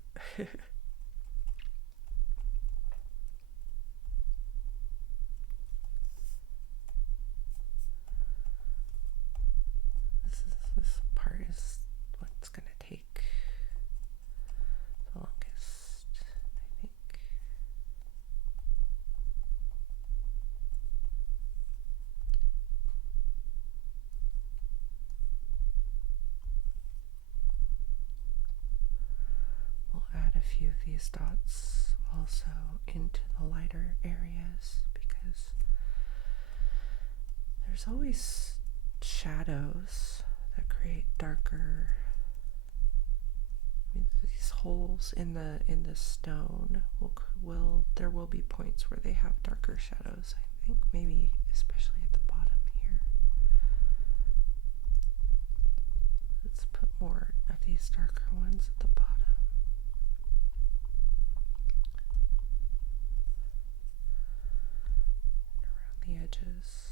This part is what's going to take the longest, I think. We'll add a few of these dots also into the lighter areas, because there's always shadows that create darker, these holes in the stone there will be points where they have darker shadows. I think maybe especially at the bottom here. Let's put more of these darker ones at the bottom. And around the edges.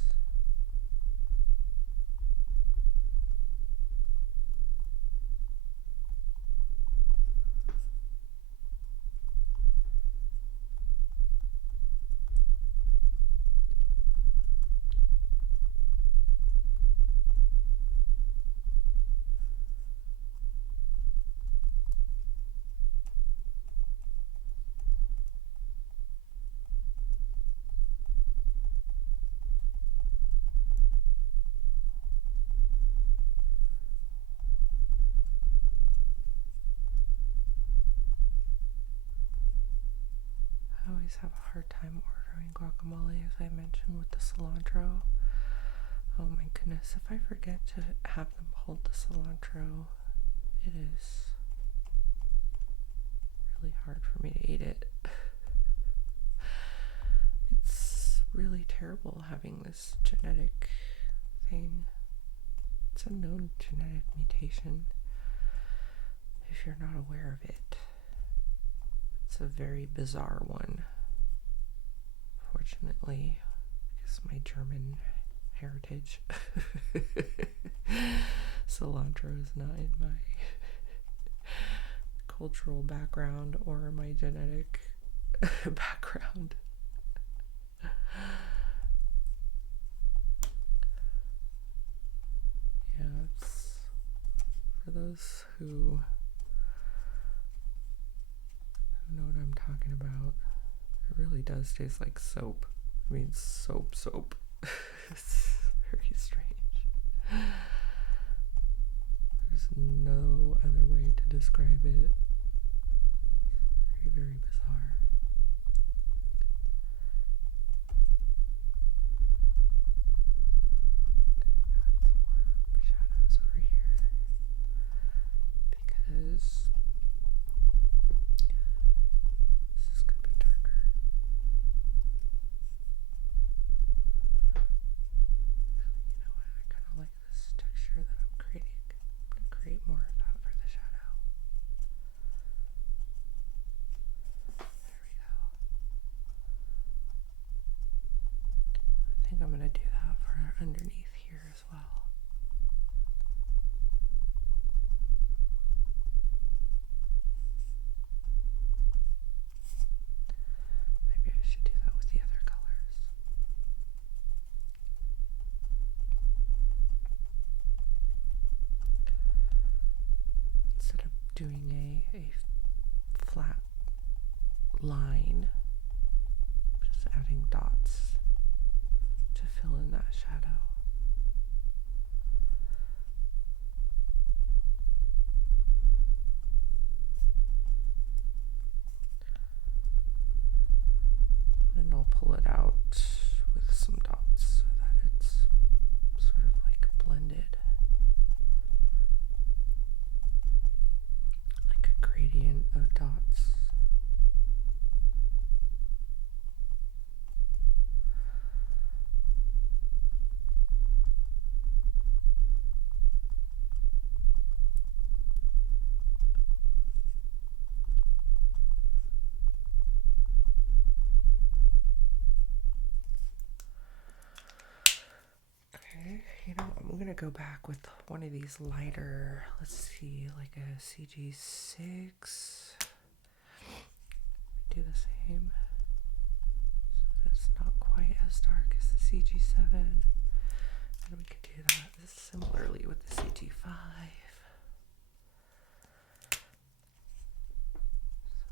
I always have a hard time ordering guacamole, as I mentioned, with the cilantro. Oh my goodness, if I forget to have them hold the cilantro, it is really hard for me to eat it. It's really terrible having this genetic thing. It's a known genetic mutation. if you're not aware of it. It's a very bizarre one. Fortunately, because my German heritage, cilantro is not in my cultural background or my genetic background. Yeah, it's for those who know what I'm talking about. It really does taste like soap. I mean, soap. It's very strange. There's no other way to describe it. Very, very bizarre. Add some more shadows over here because this is going to be darker. You know what? I kind of like this texture that I'm creating. I'm going to create more of that for the shadow. There we go. I think I'm going to do that for underneath here as well. Maybe I should do that with the other colors. Instead of doing a flat line, just adding dots to fill in that shadow. And I'll pull it out with some dots so that it's sort of like blended, like a gradient of dots. You know, I'm gonna go back with one of these lighter, let's see, like a CG6. Do the same. So it's not quite as dark as the CG7. And we could do that similarly with the CG5. So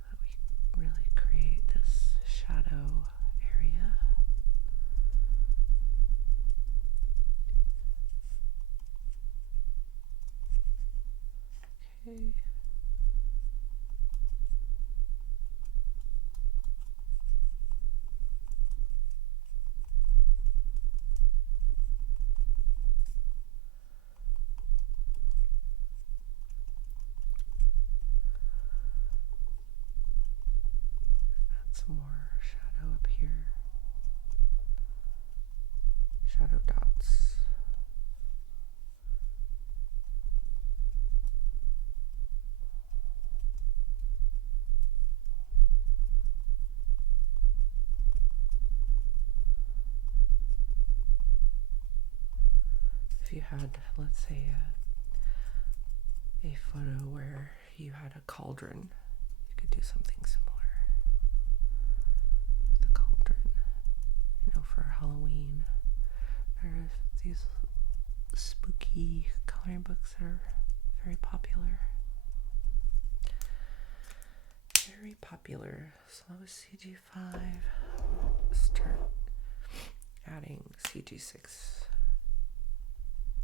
that we really create this shadow area. Okay. Add some more shadow up here. Shadow dots. If you had, let's say, a photo where you had a cauldron, you could do something similar with a cauldron. You know, for Halloween, there are these spooky coloring books that are very popular. Very popular. So that was CG5. Start adding CG6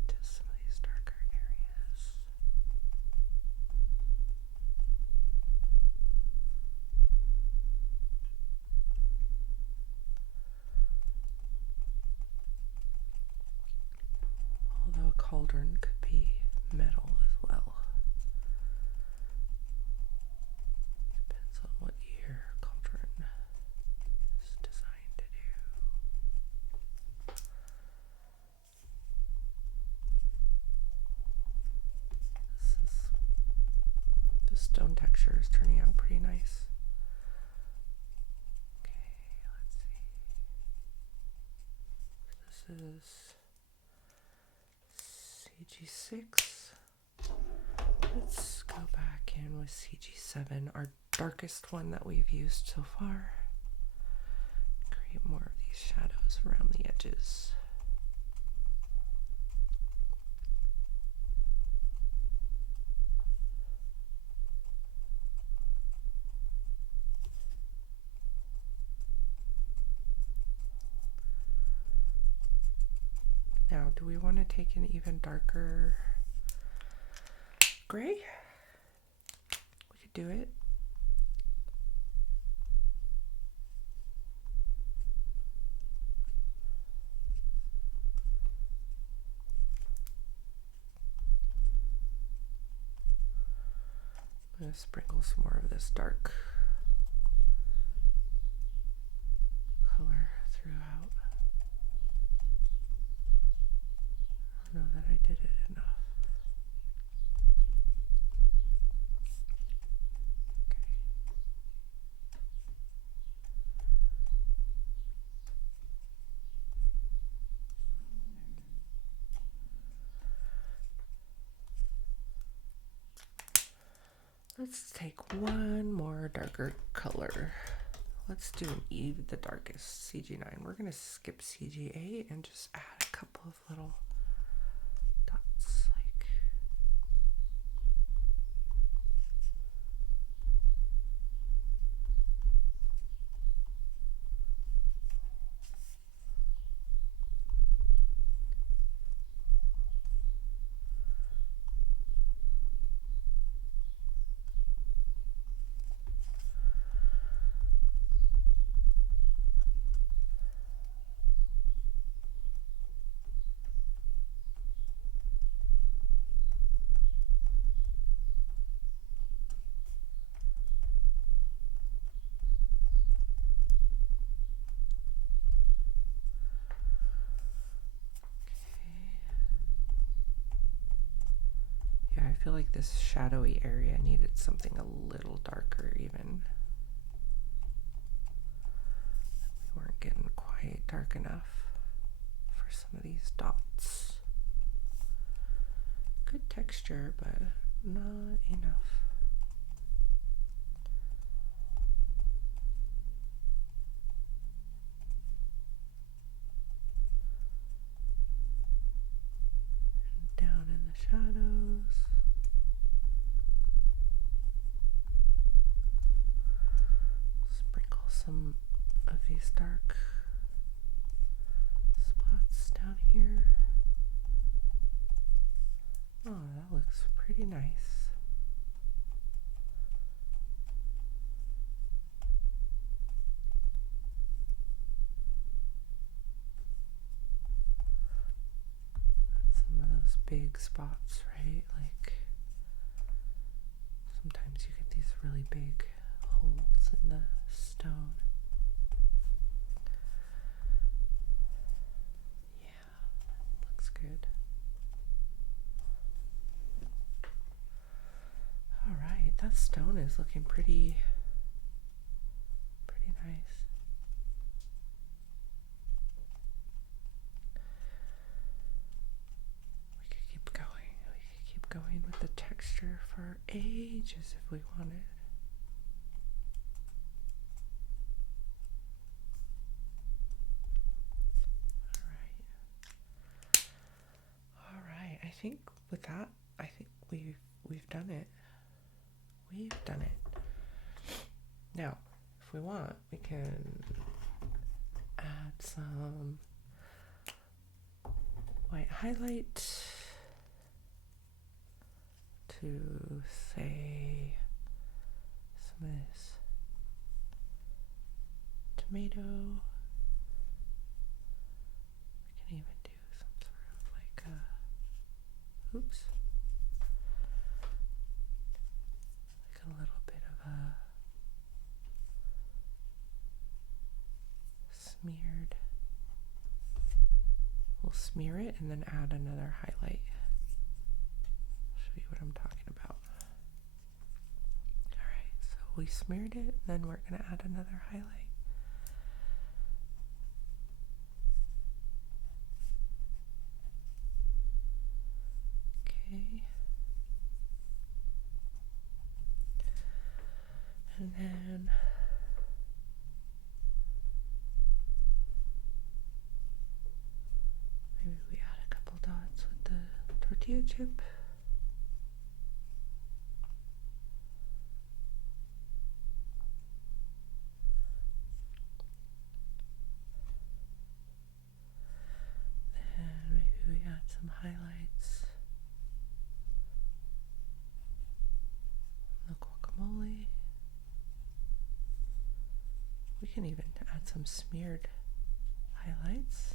to some of these darker areas. Although a cauldron could be metal as well. Depends on what your cauldron is designed to do. texture is turning out pretty nice. Okay, let's see. This is CG6. Let's go back in with CG7, our darkest one that we've used so far. Create more of these shadows around the edges. Now, do we want to take an even darker gray? We could do it. I'm going to sprinkle some more of this dark color throughout. I don't know that I did it enough. Let's take one more darker color. Let's do the darkest, CG9. We're going to skip CG8 and just add a couple of little dots. I feel like this shadowy area needed something a little darker even. We weren't getting quite dark enough for some of these dots. Good texture, but not enough. And down in the shadows. Some of these dark spots down here. Oh, that looks pretty nice. Some of those big spots, right? Like sometimes you get these really big holes in the stone. Yeah, looks good. All right, that stone is looking pretty nice. We could keep going. We could keep going with the texture for ages if we wanted. I think with that, I think we've done it. We've done it. Now, if we want, we can add some white highlight to say some of this tomato. We can even do some sort of like a, oops, like a little bit of a smeared. We'll smear it and then add another highlight. I'll show you what I'm talking about. All we smeared it, then we're going to add another highlight. Okay. And then maybe we add a couple dots with the tortilla chip. Then maybe we add some highlights. The guacamole. We can even add some smeared highlights.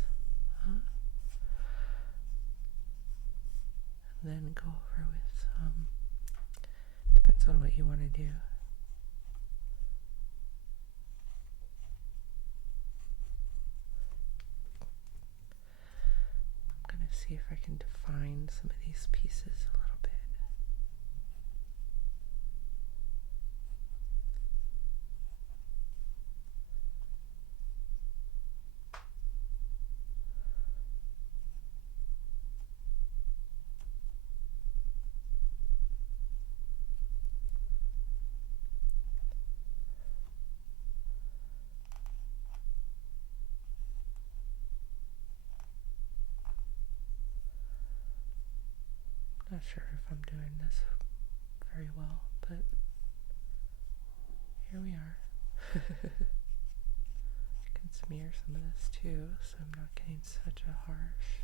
And then go over with some, depends on what you want to do. I'm going to see if I can define some of these pieces a little bit. Not sure if I'm doing this very well, but here we are. I can smear some of this too, so I'm not getting such a harsh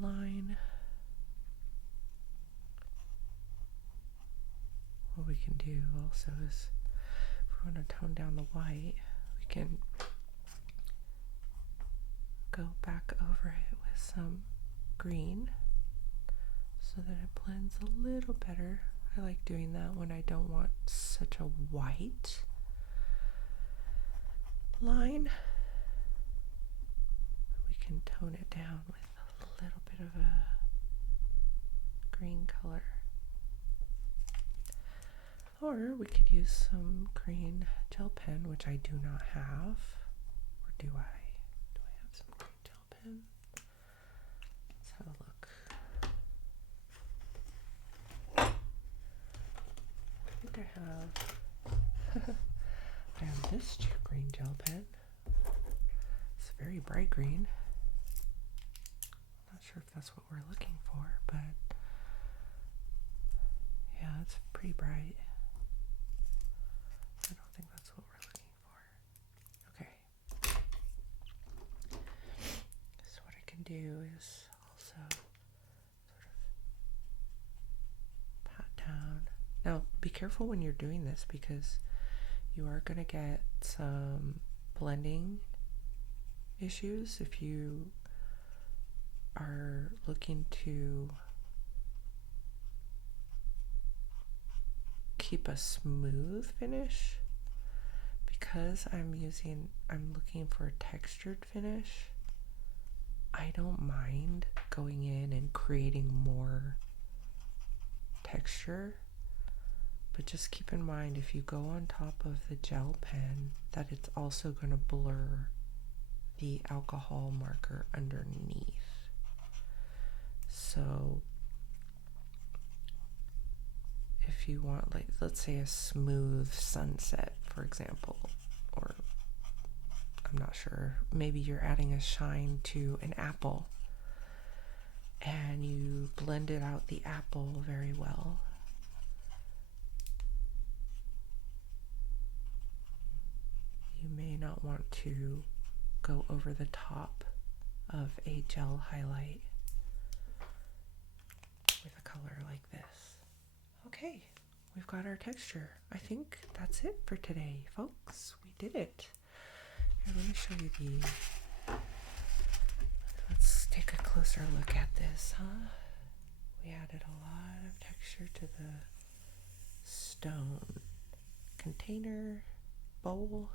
line. What we can do also is, if we want to tone down the white, we can go back over it with some green, so that it blends a little better. I like doing that when I don't want such a white line. We can tone it down with a little bit of a green color. Or we could use some green gel pen, which I do not have. Or do I? Do I have some green gel pen? Let's have a look. I have this green gel pen. It's very bright green. Not sure if that's what we're looking for, but yeah, it's pretty bright. I don't think that's what we're looking for. Okay. So what I can do is also sort of pat down. Now, be careful when you're doing this, because you are going to get some blending issues if you are looking to keep a smooth finish. Because I'm looking for a textured finish, I don't mind going in and creating more texture. But just keep in mind, if you go on top of the gel pen, that it's also going to blur the alcohol marker underneath. So if you want, like, let's say a smooth sunset, for example, or I'm not sure, maybe you're adding a shine to an apple and you blended out the apple very well. You may not want to go over the top of a gel highlight with a color like this. Okay, we've got our texture. I think that's it for today, folks. We did it. Here, let me show you the... Let's take a closer look at this, huh? We added a lot of texture to the stone container bowl.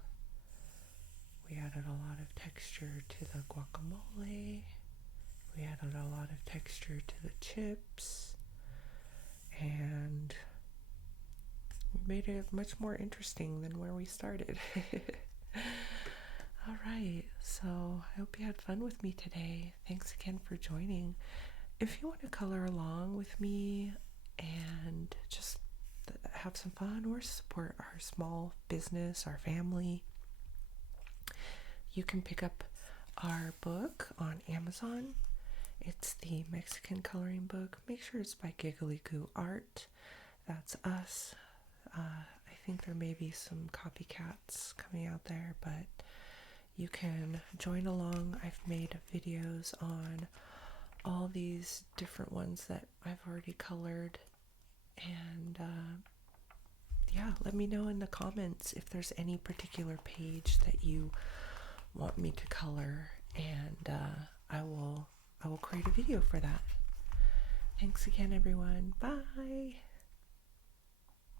We added a lot of texture to the guacamole. We added a lot of texture to the chips. And we made it much more interesting than where we started. All right, so I hope you had fun with me today. Thanks again for joining. If you want to color along with me and just have some fun or support our small business, our family, you can pick up our book on Amazon. It's the Mexican coloring book. Make sure it's by Giggly Goo Art. That's us. I think there may be some copycats coming out there, but you can join along. I've made videos on all these different ones that I've already colored, and yeah, let me know in the comments if there's any particular page that you want me to color, and I will create a video for that. Thanks again, everyone. Bye.